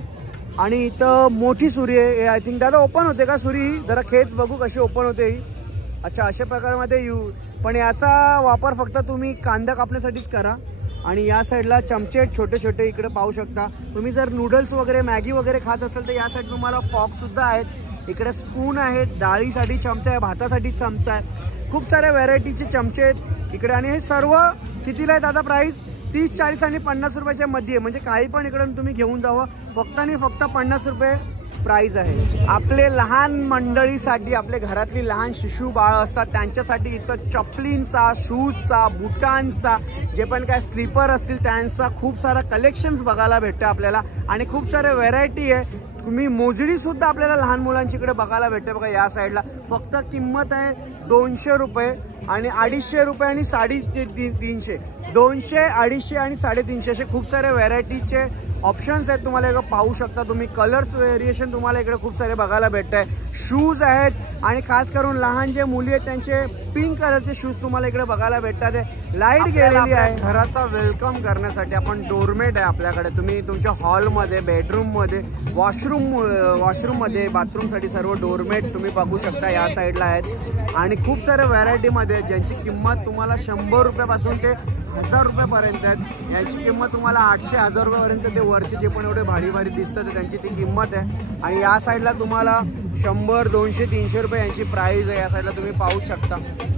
आणि इथं मोठी सुरी आहे. आय थिंक दादा ओपन होते का सुरी? जरा खेच बघू कशी ओपन होते ही. अच्छा अशा प्रकारामध्ये पण याचा वापर फक्त तुम्ही कांदा कापण्यासाठीच करा. आणि या साईडला चमचे छोटे छोटे इकडे पाहू शकता तुम्ही. जर नूडल्स वगैरे मॅगी वगैरे खात असेल तर या साईड तुम्हाला फॉक सुद्धा आहेत. इकडे स्पून आहेत, डाळीसाठी चमचा आहे, भातासाठी चमचा आहे. खूप साऱ्या व्हरायटीचे चमचे आहेत इकडे. आणि हे सर्व कितीला आहे दादा प्राइस? 30, 40 आणि 50 रुपयाच्या मध्ये. म्हणजे काही पण इकडून तुम्ही घेऊन जावं. फक्त आणि फक्त 50 रुपये प्राइस आहे. आपले लहान मंडळीसाठी, आपले घरातली लहान शिशु बाळ असतात त्यांच्यासाठी इथं चपलींचा, शूजचा, बुटांचा, जे पण काय स्लीपर असतील त्यांचा खूप सारा कलेक्शन्स बघायला भेटतं आपल्याला. आणि खूप सारे व्हरायटी आहे. तुम्ही मोजडी सुद्धा आपल्याला लहान मुलांची इकडे बघायला भेटते. बघा या साईडला फक्त किंमत आहे 200 रुपये आणि 250 रुपये आणि 350. 200, 250 आणि 350 असे खूप सारे व्हरायटीचे ऑप्शन्स आहेत. तुम्हाला इकडे पाहू शकता तुम्ही. कलर्स व्हेरिएशन तुम्हाला इकडे खूप सारे बघायला भेटत आहे. शूज आहेत आणि खास करून लहान जे मुली आहेत त्यांचे पिंक कलरचे शूज तुम्हाला इकडे बघायला भेटतात. लाईट गेलेली आहे. घराचा वेलकम करण्यासाठी आपण डोरमेट आहे आपल्याकडे. तुम्ही तुमच्या हॉलमध्ये, बेडरूममध्ये, वॉशरूममध्ये, बाथरूमसाठी सर्व डोरमेट तुम्ही बघू शकता या साईडला आहेत. आणि खूप साऱ्या व्हरायटीमध्ये ज्यांची किंमत तुम्हाला 100 रुपयापासून ते 1000 रुपयापर्यंत आहेत. यांची किंमत तुम्हाला 800, 1000 रुपयापर्यंत ते वरचे जे पण एवढे भारी दिसतात त्यांची ती किंमत आहे. आणि या साईडला तुम्हाला 100, 200, 300 रुपये यांची प्राइस आहे. या साईडला तुम्ही पाहू शकता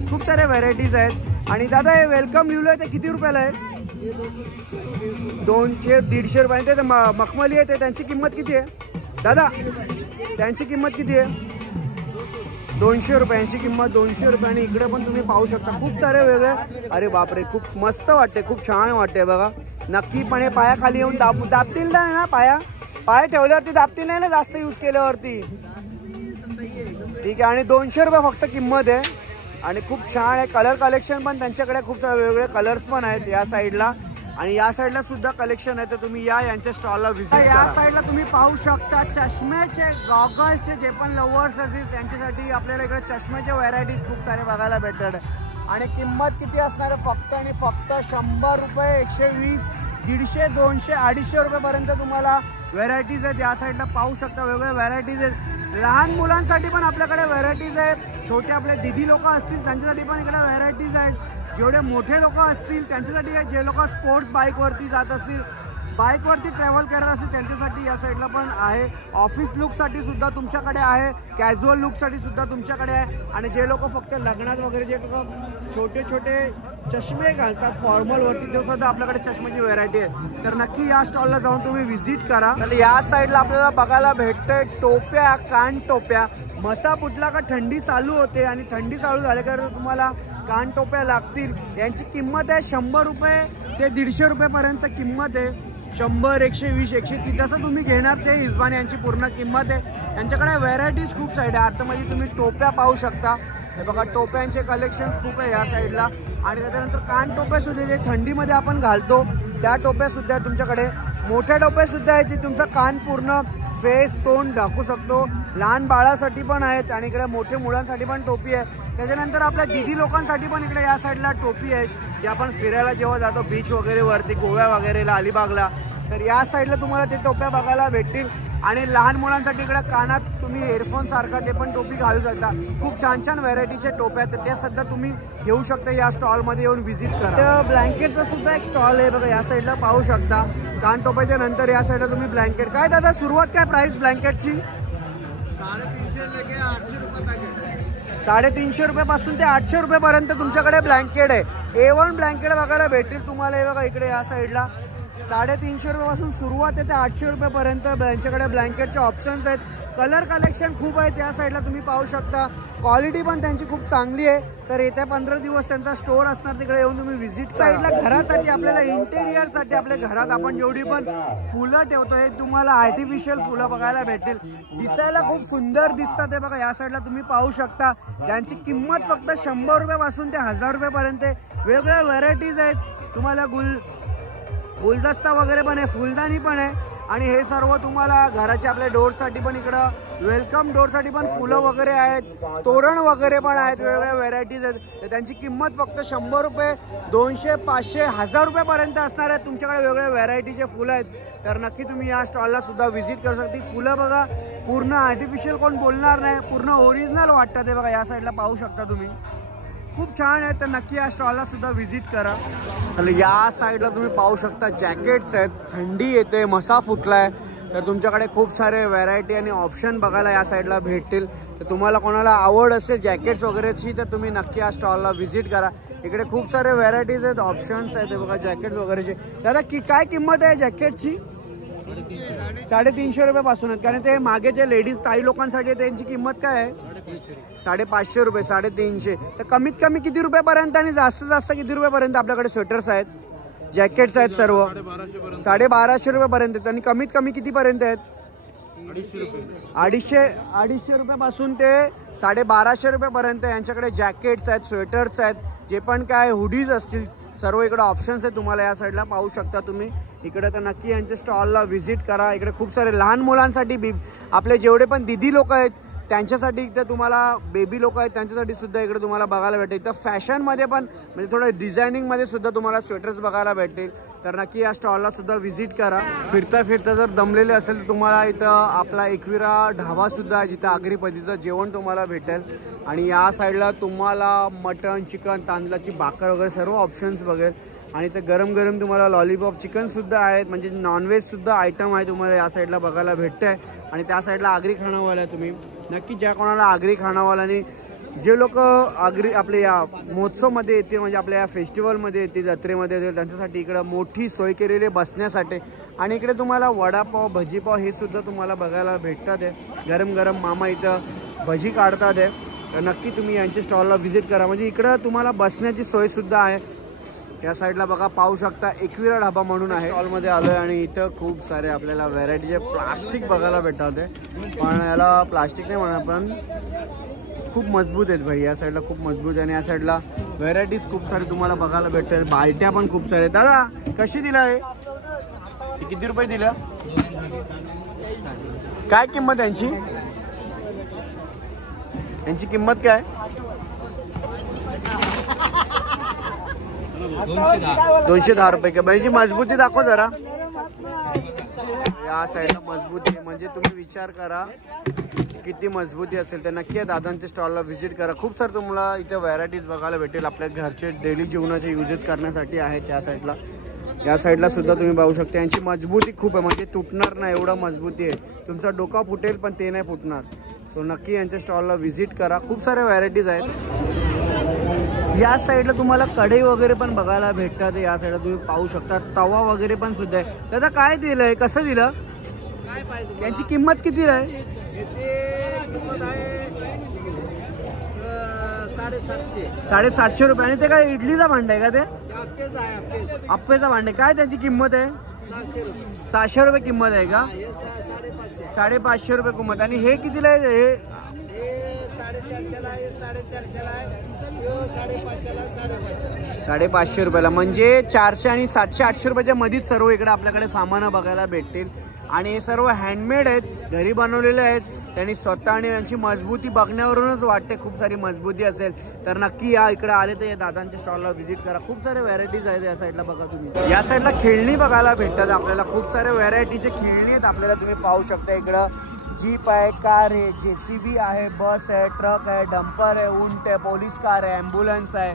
खूप साऱ्या व्हरायटीज आहेत. आणि दादा हे वेलकम लिहिलं आहे ते किती रुपयाला आहे? 200, 150 रुपये. ते मखमली आहे ते त्यांची किंमत किती आहे दादा? त्यांची किंमत किती आहे? 200 रुपये यांची किंमत. 200 रुपये. आणि इकडे पण तुम्ही पाहू शकता खूप सारे वेगळे. अरे बापरे खूप मस्त वाटते, खूप छान वाटते बघा. नक्कीपणे पायाखाली येऊन दाबतील ना. पाय ठेवल्यावरती दाबतील नाही ना जास्त यूज केल्यावरती. ठीक आहे. आणि 200 रुपये फक्त किंमत आहे आणि खूप छान आहे. कलर कलेक्शन पण त्यांच्याकडे खूप सारे वेगवेगळे कलर्स पण आहेत या साईडला आणि या साईडला सुद्धा कलेक्शन आहे. तर तुम्ही या यांच्या स्टॉलला व्हिजिट करा. या साईडला तुम्ही पाहू शकता चष्म्याचे गॉगल्सचे जे पण लवर्स असतील त्यांच्यासाठी आपल्याला इकडे चष्म्याचे व्हरायटीज खूप सारे बघायला भेटतात. आणि किंमत किती असणार आहे फक्त आणि फक्त 100 रुपये, 120, 150, 200, 250 रुपयेपर्यंत तुम्हाला व्हरायटीज आहेत. या साईडला पाहू शकता वेगवेगळ्या व्हरायटीज आहेत. लहान मुलांसाठी पण आपल्याकडे व्हरायटीज आहेत. छोटे आपले दिदी लोक असतील त्यांच्यासाठी पण इकडे व्हरायटीज आहेत. जेवढे मोठे लोक असतील त्यांच्यासाठी आहे. जे लोक स्पोर्ट्स बाईकवरती जात असतील, बाईकवरती ट्रॅव्हल करत असतील त्यांच्यासाठी या साईडला पण आहे. ऑफिस लुकसाठी सुद्धा तुमच्याकडे आहे, कॅज्युअल लुकसाठी सुद्धा तुमच्याकडे आहे. आणि जे लोक फक्त लग्नात वगैरे जे लोक छोटे छोटे चष्मे घालतात फॉर्मलवरती ते सुद्धा आपल्याकडे चष्म्याची व्हरायटी आहे. तर नक्की या स्टॉलला जाऊन तुम्ही व्हिजिट करा. तर या साईडला आपल्याला बघायला भेटतंय टोप्या, कान टोप्या. मसा फुटला का थंडी चालू होते आणि थंडी चालू झाल्या का तुम्हाला कान टोप्या लागतील. यांची किंमत आहे 100 रुपये ते 150 रुपयेपर्यंत किंमत आहे. 100, 120, 130 जसं तुम्ही घेणार ते हिशोबाने यांची पूर्ण किंमत आहे. यांच्याकडे व्हरायटीज खूप साईड आहे. आतामध्ये तुम्ही टोप्या पाहू शकता. हे बघा टोप्यांचे कलेक्शन्स खूप आहे या साईडला. आणि त्याच्यानंतर कान टोप्या सुद्धा जे थंडीमध्ये आपण घालतो त्या टोप्या सुद्धा तुमच्याकडे. मोठ्या टोप्या सुद्धा आहेत जी तुमचा कान पूर्ण फेस तोंड दाखवू शकतो. लहान बाळासाठी पण आहेत आणि इकडे मोठे मुलांसाठी पण टोपी आहे. त्याच्यानंतर आपल्या दिदी लोकांसाठी पण इकडे या साईडला टोपी आहे की आपण फिरायला जेव्हा जातो बीच वगैरे वरती गोव्या वगैरेला अलिबागला तर या साईडला तुम्हाला ते टोप्या बघायला भेटतील. आणि लहान मुलांसाठी इकडे कानात तुम्ही हेडफोन सारखा ते पण टोपी घालू शकता. खूप छान छान व्हरायटीचे टोप्या तर त्या सध्या तुम्ही घेऊ शकता. या स्टॉलमध्ये येऊन व्हिजिट करा. तर ब्लँकेटचा सुद्धा एक स्टॉल आहे बघा या साईडला पाहू शकता. कान टोप्याच्या नंतर या साईडला तुम्ही ब्लँकेट. काय दादा सुरुवात काय प्राइस ब्लँकेटची? 350 लेके 800 रुपये तक है. 350 रुपयापासून ते 800 रुपयेपर्यंत तुमच्याकडे ब्लँकेट आहे. A1 ब्लँकेट बघायला भेटेल तुम्हाला. हे बघा इकडे या साईडला 350 रुपयापासून सुरुवात आहे ते 800 रुपयेपर्यंत त्यांच्याकडे ब्लँकेटचे ऑप्शन्स आहेत. कलर कलेक्शन खूप आहे त्या साईडला तुम्ही पाहू शकता. क्वालिटी पण त्यांची खूप चांगली आहे. तर येत्या 15 दिवस त्यांचा स्टोअर असणार तिकडे येऊन तुम्ही व्हिजिट. साईडला घरासाठी आपल्याला इंटेरियरसाठी आपल्या घरात आपण जेवढी पण फुलं ठेवतो हे तुम्हाला आर्टिफिशियल फुलं बघायला भेटेल. दिसायला खूप सुंदर दिसतात. हे बघा या साईडला तुम्ही पाहू शकता. त्यांची किंमत फक्त 100 रुपयापासून ते 1000 रुपयेपर्यंत. वेगवेगळ्या व्हरायटीज आहेत. तुम्हाला गुलदस्ता वगैरे पण आहे, फुलदाणी पण आहे. आणि हे सर्व तुम्हाला घराच्या आपल्या डोरसाठी पण इकडं वेलकम डोरसाठी पण फुलं वगैरे आहेत, तोरण वगैरे पण आहेत. वेगवेगळ्या व्हरायटीज आहेत. तर त्यांची किंमत फक्त 100 रुपये, 200, 500, 1000 रुपयापर्यंत असणार आहेत. तुमच्याकडे वेगवेगळ्या व्हरायटीचे फुलं आहेत. तर नक्की तुम्ही या स्टॉलला सुद्धा व्हिजिट करू शकता. फुलं बघा पूर्ण आर्टिफिशियल कोण बोलणार नाही, पूर्ण ओरिजिनल वाटतात. ते बघा या साईडला पाहू शकता तुम्ही. खूप छान आहे. तर नक्की या स्टॉलला सुद्धा व्हिजिट करा. चला या साईडला तुम्ही पाहू शकता जॅकेट्स आहेत. थंडी येते, मसा फुटलाय तर तुमच्याकडे खूप सारे व्हरायटी आणि ऑप्शन बघायला या साईडला भेटतील. तर तुम्हाला कोणाला आवड असेल जॅकेट्स वगैरेची तर तुम्ही नक्की या स्टॉलला व्हिजिट करा. इकडे खूप सारे व्हरायटीज आहेत, ऑप्शन्स आहेत. बघा जॅकेट्स वगैरेचे. दादा काय किंमत आहे जॅकेटची? 350 रुपयापासून आहेत. कारण ते मागेचे लेडीज ताई लोकांसाठी त्यांची किंमत काय आहे? 550 रुपये, 350. तर कमीत कमी किती रुपयापर्यंत आणि जास्तीत जास्त किती रुपयापर्यंत आपल्याकडे स्वेटर्स आहेत, जॅकेट्स आहेत सर्व? 1250 रुपयापर्यंत. आणि कमीत कमी कितीपर्यंत आहेत? 250 रुपयापासून ते 1250 रुपयापर्यंत यांच्याकडे जॅकेट्स आहेत, स्वेटर्स आहेत, जे पण काय हुडीज असतील सर्व इकडे ऑप्शन्स आहेत. तुम्हाला या साईडला पाहू शकता तुम्ही इकडे. तर नक्की यांच्या स्टॉलला व्हिजिट करा. इकडे खूप सारे लहान मुलांसाठी आपले जेवढे पण दिदी लोक आहेत त्यांच्यासाठी इथे तुम्हाला बेबी लोक आहेत त्यांच्यासाठी सुद्धा इकडे तुम्हाला बघायला भेटेल. इथं फॅशनमध्ये पण म्हणजे थोडं डिझायनिंगमध्ये सुद्धा तुम्हाला स्वेटर्स बघायला भेटेल. तर नक्की या स्टॉलला सुद्धा व्हिजिट करा. फिरता फिरता जर दमलेले असेल तर तुम्हाला इथं आपला एकविरा ढाबा सुद्धा आहे जिथं आगरी पद्धतीचं जेवण तुम्हाला भेटेल. आणि या साईडला तुम्हाला मटन, चिकन, तांदळाची भाकर वगैरे सर्व ऑप्शन्स बघेल. आणि ते गरम गरम तुम्हाला लॉलीपॉप चिकन सुद्धा आहेत, म्हणजे नॉनव्हेज सुद्धा आयटम आहे तुम्हाला या साईडला बघायला भेटतं आहे. आणि त्या साईडला आगरी खानावाला आहे. तुम्ही नक्की ज्या कोणाला आगरी खानावालानी जे लोक आगरी आपले या महोत्सवमध्ये येतील म्हणजे आपल्या या फेस्टिवलमध्ये येतील, जत्रेमध्ये येतील, त्यांच्यासाठी इकडं मोठी सोय केलेली बसण्यासाठी. आणि इकडे तुम्हाला वडापाव, भजीपाव हे सुद्धा तुम्हाला बघायला भेटतात आहे. गरम गरम मामा इथं भजी काढतात आहे. तर नक्की तुम्ही यांच्या स्टॉलला व्हिजिट करा. म्हणजे इकडं तुम्हाला बसण्याची सोयसुद्धा आहे. या साईडला बघा पाहू शकता एकविरा ढाबा म्हणून आहे. स्टॉलमध्ये आलोय आणि इथं खूप सारे आपल्याला व्हरायटीचे प्लास्टिक बघायला भेटतात. पण याला प्लास्टिक नाही म्हणा, पण खूप मजबूत आहेत भाई. या साईडला खूप मजबूत आहे आणि या साईडला व्हरायटीज खूप सारे तुम्हाला बघायला भेटतात. बालट्या पण खूप सारे. दादा कशी दिला आहे? किती रुपये दिलं? काय किंमत यांची? यांची किंमत काय? 210 रुपये का? म्हणजे मजबूती दाखव जरा. या साईडला मजबूती म्हणजे तुम्ही विचार करा किती मजबूती असेल. तर नक्की दादांच्या स्टॉलला व्हिजिट करा. खूप सारे तुम्हाला इथे व्हरायटीज बघायला भेटेल. आपल्या घरचे डेली जीवनाचे युजेस करण्यासाठी आहेत. त्या साईडला या साईडला सुद्धा तुम्ही पाहू शकता. यांची मजबूती खूप आहे, म्हणजे तुटणार नाही एवढा मजबूती आहे. तुमचा डोका फुटेल पण ते नाही फुटणार. सो नक्की यांच्या स्टॉलला व्हिजिट करा. खूप साऱ्या व्हरायटीज आहेत. या साईडला तुम्हाला कढई वगैरे पण बघायला भेटतात. या साईडला तुम्ही पाहू शकता तवा वगैरे पण सुद्धा आहे. दादा काय दिलंय? कसं दिलं? काय पाहिजे? यांची किंमत किती आहे? याची किंमत आहे 750. 750 रुपये. आणि ते काय इडलीचा भांडा आहे का? ते अप्पेच आहे, अप्पेच. अप्पेचा भांडा. काय त्याची किंमत आहे? 700 रुपये. 600 रुपये किंमत आहे का? हे 550. 550 रुपये किंमत. आणि हे कितीला आहे? हे हे 450 आहे, 450 आहे, 550 550. 550 रुपयाला. म्हणजे 400 आणि 700 800 रुपयाच्या मध्येच सर्व इकडे आपल्याकडे सामानं बघायला भेटतील. आणि हे सर्व हँडमेड आहेत, घरी बनवलेले आहेत त्यांनी स्वतः. आणि यांची मजबूती बघण्यावरूनच वाटते खूप सारी मजबूती असेल. तर नक्की या इकडे आले तर या दादांच्या स्टॉलला व्हिजिट करा. खूप सारे व्हरायटीज आहेत. या साईडला बघा तुम्ही. या साईडला खेळणी बघायला भेटतात आपल्याला. खूप सारे व्हरायटीचे खेळणी आहेत आपल्याला. तुम्ही पाहू शकता इकडं जीप आहे, कार आहे, JCB आहे, बस आहे, ट्रक आहे, डंपर आहे, उंट आहे, पोलीस कार आहे, ॲम्ब्युलन्स आहे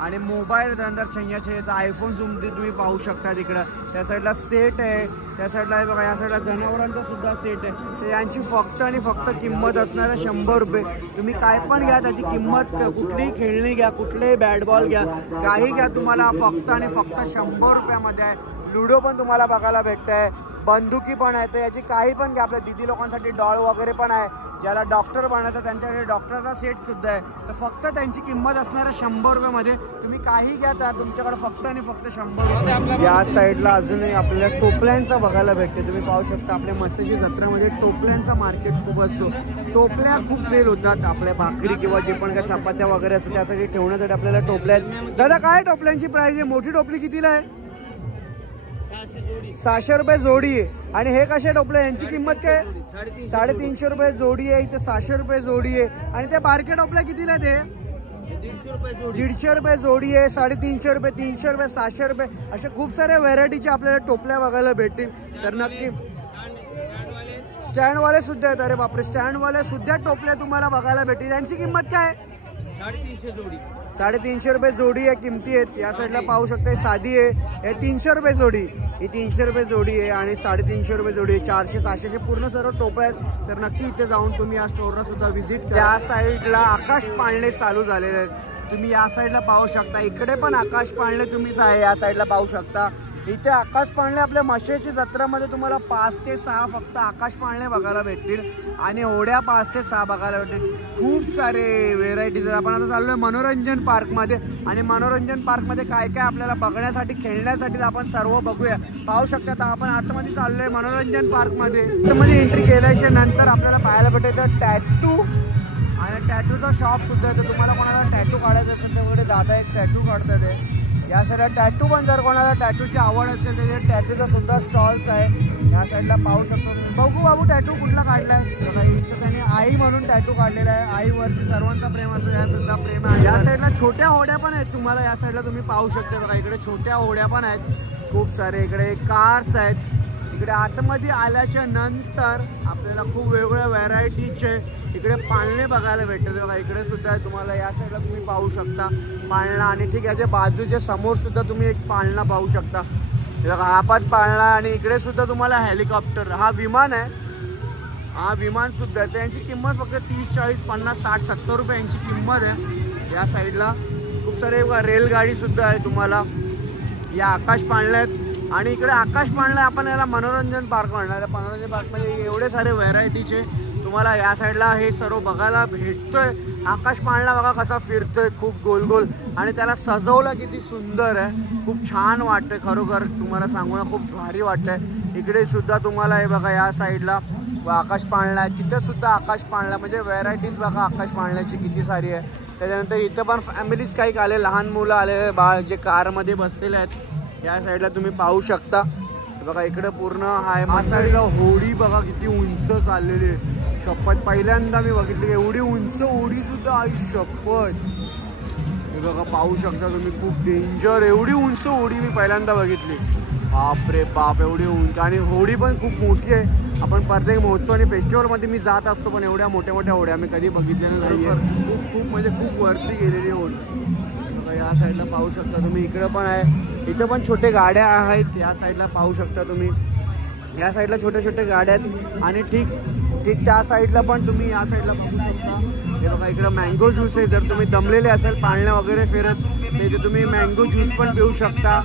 आणि मोबाईल अंदर छैयाचे आयफोन सुद्धा तुम्ही पाहू शकता तिकडं. त्या साईडला सेट आहे. त्या साईडला आहे बघा. या साईडला जनावरांचा सुद्धा सेट आहे. तर यांची फक्त आणि फक्त किंमत असणार आहे 100 रुपये. तुम्ही काय पण घ्या त्याची किंमत. कुठलीही खेळणी घ्या, कुठलेही बॅट बॉल घ्या, काही घ्या, तुम्हाला फक्त आणि फक्त 100 रुपयामध्ये आहे. लुडो पण तुम्हाला बघायला भेटत आहे, बंदुकी पण आहे. तर याची काही पण घ्या. आपल्या दिदी लोकांसाठी डॉल वगैरे पण आहे. ज्याला डॉक्टर बनायचं त्यांच्याकडे डॉक्टरचा सेट सुद्धा आहे. तर फक्त त्यांची किंमत असणार आहे 100 रुपयामध्ये. तुम्ही काही घ्या तर तुमच्याकडे फक्त आणि फक्त 100 रुपये. या साईडला अजूनही आपल्याला टोपल्यांचा बघायला भेटते. तुम्ही पाहू शकता आपल्या मत्स्याची जत्रामध्ये टोपल्यांचा मार्केट खूप असतो. टोपल्या खूप सेल होतात. आपल्या भाकरी किंवा जे पण काय चपात्या वगैरे असतात त्यासाठी ठेवण्यासाठी आपल्याला टोपल्या आहेत. दादा काय टोपल्यांची प्राइस आहे? मोठी टोपली कितीला आहे? 600 रुपये जोडी आहे. आणि हे कशा टोपल्या यांची किंमत काय? 350 रुपये जोडी आहे. इथे 600 रुपये जोडी आहे. आणि ते बारके टोपल्या कितीला आहे? ते 150 रुपये जोडी आहे. 350 रुपये, 300 रुपये, 600 रुपये अशा खूप साऱ्या व्हरायटीच्या आपल्याला टोपल्या बघायला भेटतील. तर नक्की स्टँडवाले सुद्धा आहेत. अरे बापरे, स्टँडवाले सुद्धा टोपल्या तुम्हाला बघायला भेटतील. यांची किंमत काय? 350 जोडी. 350 रुपये जोडी आहे. किमती आहेत. या साईडला पाहू शकता साधी आहे. हे 300 रुपये जोडी. ही 300 रुपये जोडी आहे आणि 350 रुपये जोडी आहे. 400 600 पूर्ण सर्व टोपे आहेत. तर नक्की इथे जाऊन तुम्ही या स्टोरला सुद्धा व्हिजिट करा. त्या साईडला आकाश पाळणे चालू झालेले आहेत. तुम्ही या साईडला पाहू शकता. इकडे पण आकाश पाळणे तुम्ही या साईडला पाहू शकता. इथे आकाश पाळणे आपल्या माशाची जत्रामध्ये तुम्हाला 5 ते 6 फक्त आकाश पाळणे बघायला भेटतील आणि होड्या 5 ते 6 बघायला भेटतील. खूप सारे व्हेरायटीज. आपण आता चाललोय मनोरंजन पार्कमध्ये आणि मनोरंजन पार्कमध्ये काय काय आपल्याला बघण्यासाठी खेळण्यासाठी आपण सर्व बघूया. पाहू शकता आपण आतमध्ये चाललोय मनोरंजन पार्कमध्ये. आतमध्ये एंट्री केल्याच्या नंतर आपल्याला पाहायला भेटायचं टॅटू आणि टॅटूचा शॉप सुद्धा आहे. तर तुम्हाला कोणाला टॅटू काढायचं असेल तर वगैरे दादा एक टॅटू काढतात आहे. या साईडला टॅटू पण जर कोणाला टॅटूची आवड असेल तर टॅटूचा सुद्धा स्टॉल्स आहे. या साईडला पाहू शकतो. बघू बाबू टॅटू कुठला काढलाय? इथं त्याने आई म्हणून टॅटू काढलेला आहे. आईवरती सर्वांचा प्रेम असतो. या सुद्धा प्रेम आहे. या साईडला छोट्या होड्या पण आहेत. तुम्हाला या साईडला तुम्ही पाहू शकता बघा. इकडे छोट्या होड्या पण आहेत खूप सारे. इकडे कार्स आहेत. इकडे आतमध्ये आल्याच्या नंतर आपल्याला खूप वेगवेगळ्या व्हरायटीचे इकडे पाळणे बघायला भेटतात बघा. इकडे सुद्धा तुम्हाला या साईडला तुम्ही पाहू शकता पाळणा. आणि ठीक आहे बाजूच्या समोर सुद्धा तुम्ही एक पाळणा पाहू शकता बघा. हा पण पाळणा. आणि इकडे सुद्धा तुम्हाला हेलिकॉप्टर. हा विमान आहे. हा विमान सुद्धा आहे. त्यांची किंमत फक्त 30 40 50 60 70 रुपये यांची किंमत आहे. या साईडला खूप सारे रेलगाडी सुद्धा आहे तुम्हाला. या आकाश पाळण्या आहेत. आणि इकडे आकाश पाळणा आपण याला मनोरंजन पार्क म्हणणार आहे. मनोरंजन पार्कमध्ये एवढे सारे व्हरायटीचे तुम्हाला या साईडला हे सर्व बघायला भेटतोय. आकाश पाळणा बघा कसा फिरतोय खूप गोल गोल आणि त्याला सजवलं किती सुंदर आहे, खूप छान वाटतंय खरोखर तुम्हाला सांगू ना, खूप भारी वाटतंय। इकडे सुद्धा तुम्हाला हे बघा या साईडला आकाश पाळणा आहे, तिथं सुद्धा आकाश पाळणा म्हणजे व्हरायटीज बघा आकाश पाळण्याची किती सारी आहे। त्याच्यानंतर इथं पण फॅमिलीज काही आले, लहान मुलं आलेले बाळ जे कारमध्ये बसलेले आहेत या साईडला तुम्ही पाहू शकता बघा। इकडे पूर्ण हाय या साईडला होडी बघा किती उंच चाललेली आहे, शपथ पहिल्यांदा मी बघितली एवढी उंच होडी सुद्धा, आई शपथ। हे बघा पाहू शकता तुम्ही, खूप डेंजर एवढी उंच होडी मी पहिल्यांदा बघितली, बाप रे बाप एवढी उंच। आणि होडी पण खूप मोठी आहे, आपण प्रत्येक महोत्सव आणि फेस्टिवलमध्ये मी जात असतो पण एवढ्या मोठ्या मोठ्या होड्या मी कधी बघितलेल्या नाही आहे, खूप खूप म्हणजे खूप वरती गेलेली होडी बघा। या साईडला पाहू शकता तुम्ही, इकडं पण आहे, इथं पण छोटे गाड्या आहेत, या साईडला पाहू शकता तुम्ही, या साईडला छोटे छोटे गाड्या आहेत। आणि ठीक त्या साईडला पण तुम्ही या साईडला बघू शकता, हे बघा इकडं मँगो ज्यूस आहे, जर तुम्ही दमलेले असाल पाळणं वगैरे फिरत तर तुम्ही मँगो ज्यूस पण पिऊ शकता,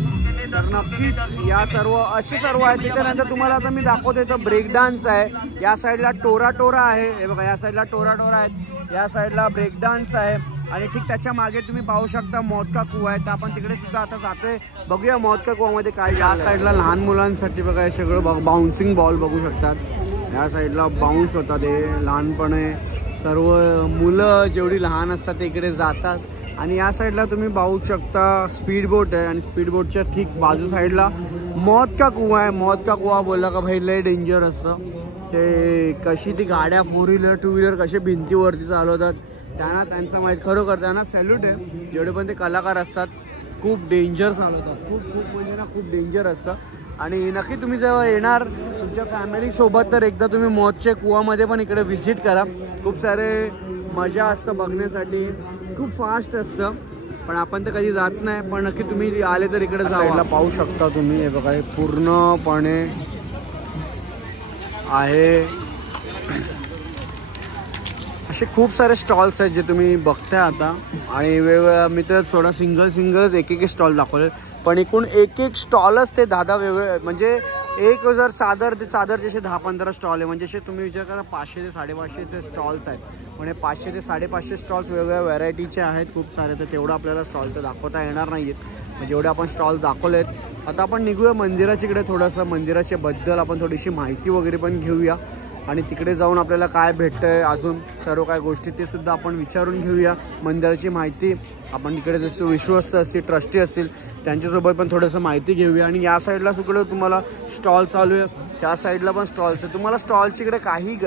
तर नक्कीच या सर्व असे सर्व आहे। त्याच्यानंतर तुम्हाला आता मी दाखवतो इथं ब्रेक डान्स आहे, या साईडला टोरा आहे, हे बघा या साईडला टोरा आहेत, या साईडला ब्रेक डान्स आहे। आणि ठीक त्याच्या मागे तुम्ही पाहू शकता मौत का कुवा आहे, तर आपण तिकडे सुद्धा आता जातोय, बघूया मौत का कुवामध्ये काय। या साईडला लहान मुलांसाठी बघा हे सगळं बाउन्सिंग बॉल बघू शकतात, या साईडला बाउन्स होतात, हे लहानपणे सर्व मुलं जेवढी लहान असतात ते इकडे जातात। आणि या साईडला तुम्ही पाहू शकता स्पीड बोट आहे, आणि स्पीड बोटच्या ठीक बाजू साईडला मौत का कुवा आहे। मौत का कुवा बोलला का भाई लय डेंजर असतं ते, कशी ती गाड्या 4 व्हीलर 2 व्हीलर कसे भिंतीवरती चालवतात त्यांना त्यांचा माहीत, खरोखर त्यांना सॅल्यूट आहे, जेवढे पण ते कलाकार असतात खूप डेंजर चालवतात, खूप खूप म्हणजे ना खूप डेंजर असतं। आणि नक्की तुम्ही जेव्हा येणार तुमच्या फॅमिलीसोबत तर एकदा तुम्ही मौतच्या कुवामध्ये पण इकडे व्हिजिट करा, खूप सारे मजा असतं बघण्यासाठी, खूप फास्ट असतं पण आपण तर कधी जात नाही, पण नक्की तुम्ही आले तर इकडे जायला पाहू शकता तुम्ही। हे बघा हे पूर्णपणे आहे, असे खूप सारे स्टॉल्स आहेत जे तुम्ही बघताय आता। आणि वेगवेगळ्या मी तर थोडा सिंगलच एक स्टॉल दाखवले, पण एकूण एक स्टॉलच ते 10 वेगवेगळे, म्हणजे एक जर चादर जसे 10-15 स्टॉल आहे, म्हणजे असे तुम्ही विचार करा 500 ते 550 ते स्टॉल्स आहेत, म्हणजे 500 ते 550 स्टॉल्स वेगवेगळ्या व्हरायटीचे आहेत खूप सारे, तर तेवढं आपल्याला स्टॉल तर दाखवता येणार नाही आहेत, म्हणजे जेवढे आपण स्टॉल दाखवले आहेत। आता आपण निघूया मंदिराच्याकडे, थोडंसं मंदिराच्या बद्दल आपण थोडीशी माहिती वगैरे पण घेऊया, आणि तिकडे जाऊन आपल्याला काय भेटतंय अजून सर्व काय गोष्टी ते सुद्धा आपण विचारून घेऊया, मंदिराची माहिती आपण तिकडे जसे विश्वस्त असतील ट्रस्टी असतील त्यांच्यासोबत पण थोडंसं माहिती घेऊया। आणि या साईडला सुद्धा तुम्हाला स्टॉल चालू आहे, त्या साईडला पण स्टॉल्स आहे, तुम्हाला स्टॉलची इकडे काही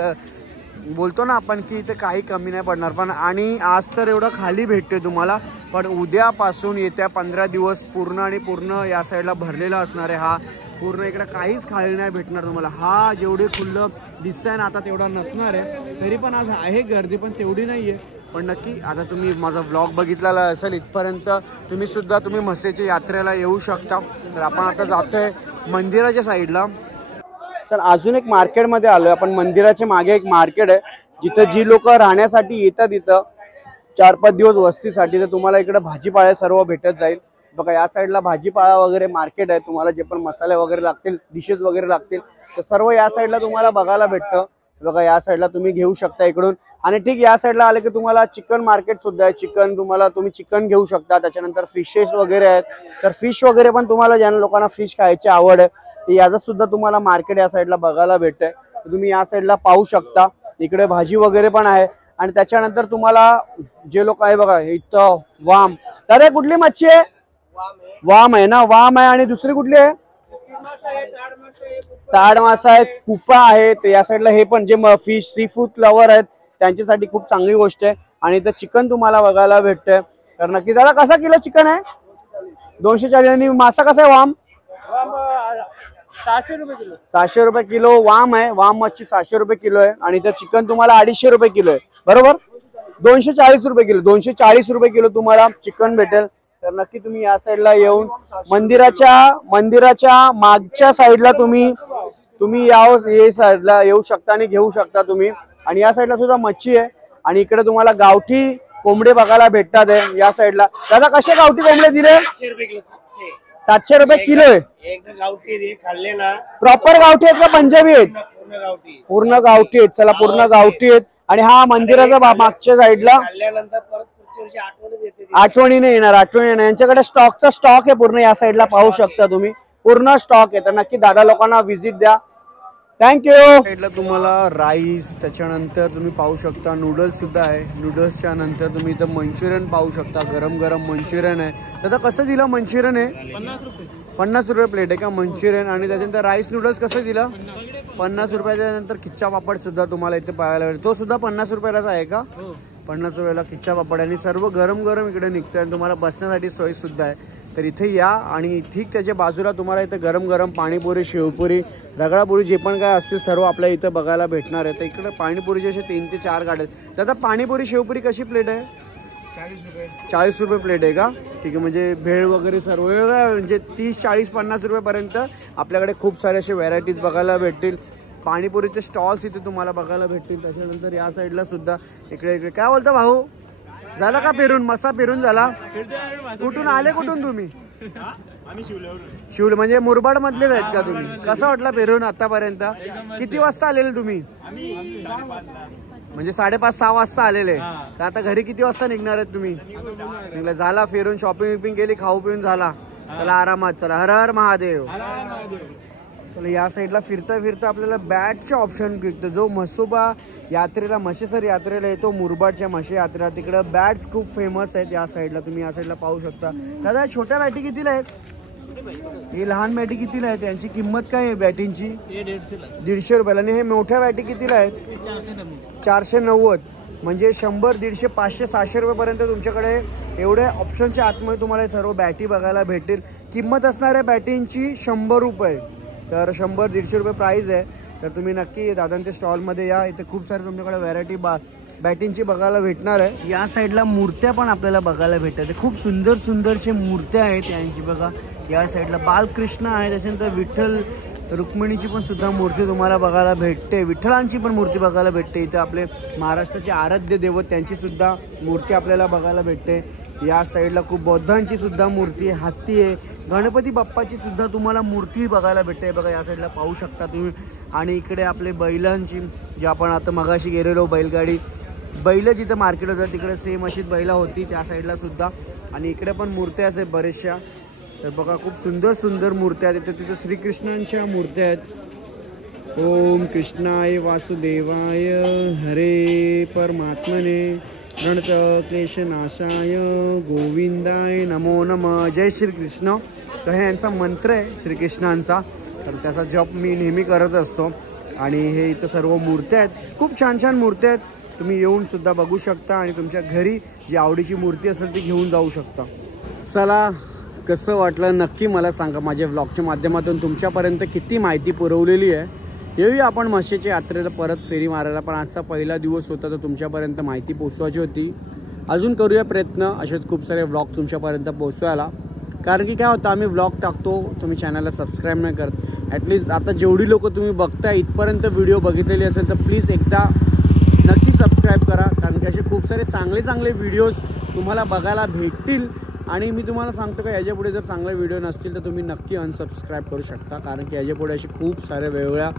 बोलतो ना आपण की इथे काही कमी नाही पडणार, पण आणि आज तर एवढं खाली भेटते तुम्हाला, पण उद्यापासून येत्या 15 दिवस पूर्ण या साईडला भरलेला असणार आहे, हा पूर्ण इकडे काहीच खाली नाही भेटणार तुम्हाला, हा जेवढे खुल्लं दिसतंय ना आता तेवढा नसणार आहे, तरी पण आज आहे गर्दी पण तेवढी नाही आहे। पण नक्की आता तुम्ही माझा व्लॉग बघितलेला असेल इथपर्यंत, तुम्ही म्हसेच्या यात्रेला येऊ शकता। तर आपण आता जातोय मंदिराच्या साईडला, सर अजून एक मार्केटमध्ये आलोय आपण, मंदिराच्या मागे एक मार्केट आहे जिथे जी लोक राहण्यासाठी येतात इथं 4-5 दिवस वस्तीसाठी, तर तुम्हाला इकडे भाजीपाला सर्व भेटत जाईल बघा। या साईडला भाजीपाला वगैरे मार्केट आहे, तुम्हाला जे पण मसाले वगैरे लागतील डिशेस वगैरे लागतील तर सर्व या साईडला तुम्हाला बघायला भेटतं बघा। या साईडला तुम्ही घेऊ शकता इकडून, आणि ठीक या साईडला आले की तुम्हाला चिकन मार्केट सुद्धा आहे, तुम्ही चिकन घेऊ शकता। त्याच्यानंतर फिशेस वगैरे आहेत, तर फिश वगैरे पण तुम्हाला ज्या लोकांना फिश खायची आवड आहे याचं सुद्धा तुम्हाला मार्केट या साईडला बघायला भेटतंय, तुम्ही या साईडला पाहू शकता। इकडे भाजी वगैरे पण आहे, आणि त्याच्यानंतर तुम्हाला जे लोक आहे बघा इथं वाम, तर कुठली मच्छी आहे? वाम आहे ना, वाम आहे, आणि दुसरी कुठली आहे? ताड मासा आहे, कुपा आहे, तर या साईडला हे पण जे फिश सी फूड लवर आहेत त्यांच्यासाठी खूप चांगली गोष्ट आहे। आणि इथं चिकन तुम्हाला बघायला भेटतंय, तर नक्की दादा कसा किलो चिकन आहे? 240, आणि मासा कसा आहे? वाम 600 रुपये किलो। 600 रुपये किलो वाम आहे, वाम मच्छी 600 रुपये किलो आहे, आणि इथं चिकन तुम्हाला 250 रुपये किलो आहे, बरोबर? 240 रुपये किलो, 240 रुपये किलो तुम्हाला चिकन भेटेल। तर नक्की तुम्ही या साईडला येऊन मंदिराच्या मागच्या साईडला तुम्ही या साईडला येऊ शकता आणि घेऊ शकता तुम्ही। आणि या साईडला सुद्धा मच्छी आहे, आणि इकडे तुम्हाला गावठी कोंबडे बघायला भेटतात आहे या साईडला। दादा कसे गावठी कोंबडे दिले? 700 रुपये किलो। 700 रुपये किलो आहे, एकदम गावठी खाल्ले ना, प्रॉपर गावठी आहेत का पंजाबी आहेत? पूर्ण गावठी, पूर्ण गावठी आहेत, चला पूर्ण गावठी आहेत। आणि हा मंदिराचा मागच्या साईडला खाल्ल्यानंतर परत पुढच्या वर्षी आठवणच येते ती. आठवणीने येणार यांच्याकडे स्टॉकचा स्टॉक आहे पूर्ण. या साईडला पाहू शकता तुम्ही पूर्ण स्टॉक आहे. तर नक्की दादा लोकांना व्हिजिट द्या. थँक्यू. साईडला तुम्हाला राईस, त्याच्यानंतर तुम्ही पाहू शकता नूडल्स सुद्धा आहे. नूडल्सच्या नंतर तुम्ही इथं मंचुरियन पाहू शकता. गरम गरम मंचुरियन आहे. दादा कसं दिलं मंचुरियन आहे? 50 रुपये प्लेट आहे का मंचुरियन. आणि त्याच्यानंतर राईस नूडल्स कसं दिलं? 50 रुपयाच्या नंतर खिच्चा पापड सुद्धा तुम्हाला इथे पाहायला मिळेल. तो सुद्धा 50 रुपयालाच आहे का? 50 रुपयाला खिच्चा पापड. आणि सर्व गरम गरम इकडे निघतंय आणि तुम्हाला बसण्यासाठी सोय सुद्धा आहे. तर इथे या आणि ठीक त्याच्या बाजूला तुम्हाला इथे गरम गरम पाणीपुरी, शेवपुरी, रगडापुरी जे पण काय असतील सर्व आपल्या इथं बघायला भेटणार आहे. तर इकडे पाणीपुरीचे असे 3 ते 4 गाड्या आहेत. दादा पाणीपुरी शेवपुरी कशी प्लेट आहे? 40 रुपये प्लेट आहे का? ठीक आहे. म्हणजे भेळ वगैरे सर्व म्हणजे 30, 40, 50 रुपयेपर्यंत आपल्याकडे खूप सारे असे व्हरायटीज बघायला भेटतील. पाणीपुरीचे स्टॉल्स इथे तुम्हाला बघायला भेटतील. त्याच्यानंतर या साईडला सुद्धा इकडे काय बोलता भाऊ? झाला का फिरून? मसा फिरून झाला? कुठून आले? कुठून तुम्ही? शिवले म्हणजे मुरबाड मधलेच आहेत का तुम्ही? कसं वाटलं फिरून आतापर्यंत? किती वाजता आलेले तुम्ही? म्हणजे 5:30-6 वाजता आलेले. तर आता घरी किती वाजता निघणार आहेत तुम्ही? निघला. झाला फिरून, शॉपिंग विपिंग केली, खाऊ पिऊन झाला. चला आरामात. चला. हर हर महादेव. चला या साईडला फिरता फिरता आपल्याला बॅटचे ऑप्शन भेटतं. जो म्हसोबा यात्रेला, म्हशेसर यात्रेला येतो, मुरबाडच्या म्हशे यात्रेला, तिकडं बॅट्स खूप फेमस आहेत. या साईडला तुम्ही या साईडला पाहू शकता. दादा छोट्या बॅटी कितीला आहेत? हे लहान बॅटी कितीला आहेत? यांची किंमत काय आहे बॅटींची? 150 रुपयाला. आणि हे मोठ्या बॅटी कितीला आहेत? 490. म्हणजे 100, 150, 500, 600 रुपयेपर्यंत तुमच्याकडे एवढे ऑप्शनच्या आतमध्ये तुम्हाला सर्व बॅटी बघायला भेटतील. किंमत असणाऱ्या बॅटींची 100 रुपये. तर 100-150 रुपये प्राईस आहे. तर तुम्ही नक्की दादांच्या स्टॉलमध्ये या. इथे खूप सारे तुमच्याकडे व्हरायटी बॅटींची बघायला भेटणार आहे. या साईडला मूर्त्या पण आपल्याला बघायला भेटतात. खूप सुंदर सुंदरचे मूर्त्या आहेत यांची बघा. या साईडला बालकृष्ण आहे, त्याच्यानंतर विठ्ठल रुक्मिणीची पण सुद्धा मूर्ती तुम्हाला बघायला भेटते. विठ्ठलांची पण मूर्ती बघायला भेटते. इथे आपले महाराष्ट्राचे आराध्य दैवत त्यांची सुद्धा मूर्ती आपल्याला बघायला भेटते. या साईडला खूप बौद्धांची सुद्धा मूर्ती आहे, हत्ती आहे, गणपती बाप्पाची सुद्धा तुम्हाला मूर्ती बघायला भेटते. बघा या साईडला पाहू शकता तुम्ही. आणि इकडे आपले बैलांची, जे आपण आता मगाशी गेलेलो बैलगाडी, बैल जिथं मार्केट होतं तिकडे सेम अशीच बैला होती त्या साईडला सुद्धा. आणि इकडे पण मूर्त्या आहेत बऱ्याचशा. तर बघा खूप सुंदर सुंदर मूर्त्या आहेत. तिथं श्रीकृष्णांच्या मूर्त्या आहेत. ओम कृष्णाय वासुदेवाय हरे परमात्मने प्रणत क्लेशनाशाय गोविंदाय नमो नमः. जय श्रीकृष्ण. तर हे यांचा मंत्र आहे श्रीकृष्णांचा. तर त्याचा जप मी नेहमी करत असतो. आणि हे इथं सर्व मूर्त्या आहेत. खूप छान छान मूर्त्या आहेत. तुम्ही येऊन सुद्धा बघू शकता आणि तुमच्या घरी जी आवडीची मूर्ती असेल ती घेऊन जाऊ शकता. चला कसं वाटलं नक्की मला सांगा. माझ्या व्लॉगच्या माध्यमातून तुमच्यापर्यंत किती माहिती पुरवलेली आहे. येऊया आपण म्हशीच्या यात्रेला परत फेरी मारायला. पण आजचा पहिला दिवस होता तर तुमच्यापर्यंत माहिती पोचवायची होती. अजून करूया प्रयत्न असेच खूप सारे व्लॉग तुमच्यापर्यंत पोचवायला. कारण की काय होतं, आम्ही व्लॉग टाकतो, तुम्ही चॅनलला सबस्क्राईब नाही करत. ॲटलिस्ट आता जेवढी लोकं तुम्ही बघताय इथपर्यंत व्हिडिओ बघितलेली असेल तर प्लीज एकदा नक्की सबस्क्राईब करा. कारण की असे खूप सारे चांगले चांगले व्हिडिओज तुम्हाला बघायला भेटतील. आणि मी तुम्हाला सांगतो का याच्यापुढे जर चांगले व्हिडिओ नसतील तर तुम्ही नक्की अनसबस्क्राईब करू शकता. कारण की याच्यापुढे असे खूप सारे वेगवेगळ्या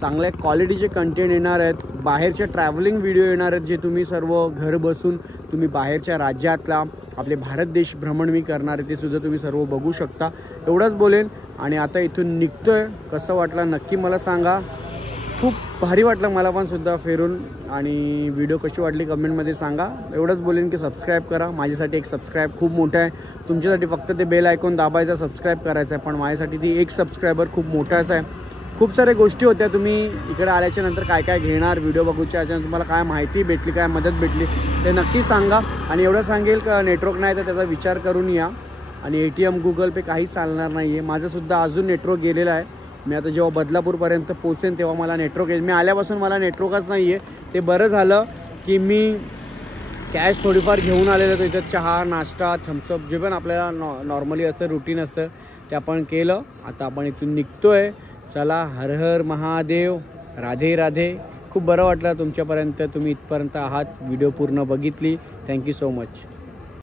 चांगल्या क्वालिटीचे कंटेंट येणार आहेत. बाहेरचे ट्रॅव्हलिंग व्हिडिओ येणार आहेत जे तुम्ही सर्व घर बसून तुम्ही बाहेरच्या राज्यातला आपले भारत देश भ्रमण मी करणार आहे ते सुद्धा तुम्ही सर्व बघू शकता. एवढंच बोलेन. आणि आता इथून निघतोय. कसं वाटलं नक्की मला सांगा. खूप भारी वाटलं मला पण सुद्धा फिरून. आणि व्हिडिओ कशी वाटली कमेंटमध्ये सांगा. एवढंच बोलेन की सबस्क्राईब करा. माझ्यासाठी एक सबस्क्राईब खूप मोठं आहे. तुमच्यासाठी फक्त ते बेल आयकॉन दाबायचं, सबस्क्राईब करायचं आहे. पण माझ्यासाठी ती एक सबस्क्रायबर खूप मोठाच आहे. खूप साऱ्या गोष्टी होत्या. तुम्ही इकडे आल्याच्या नंतर काय काय घेणार व्हिडिओ बघूच्या याच्यानंतर तुम्हाला काय माहिती भेटली, काय मदत भेटली ते नक्की सांगा. आणि एवढं सांगेल का नेटवर्क नाही तर त्याचा विचार करून या. आणि ATM गुगल पे काही चालणार नाही आहे. माझंसुद्धा अजून नेटवर्क गेलेलं आहे. मी आता जेव्हा बदलापूरपर्यंत पोचेन तेव्हा मला नेटवर्क येईल. मी आल्यापासून मला नेटवर्कच नाही आहे. ते बरं झालं की मी कॅश थोडीफार घेऊन आलेलं होतं. इथं चहा, नाश्ता, थम्सअप जे पण आपल्याला नॉर्मली असतं, रुटीन असतं ते आपण केलं. आता आपण इथून निघतो आहे. चला हर हर महादेव. राधे राधे. खूप बरं वाटलं तुमच्यापर्यंत तुम्ही इथपर्यंत आहात. व्हिडिओ पूर्ण बघितली. Thank you so much.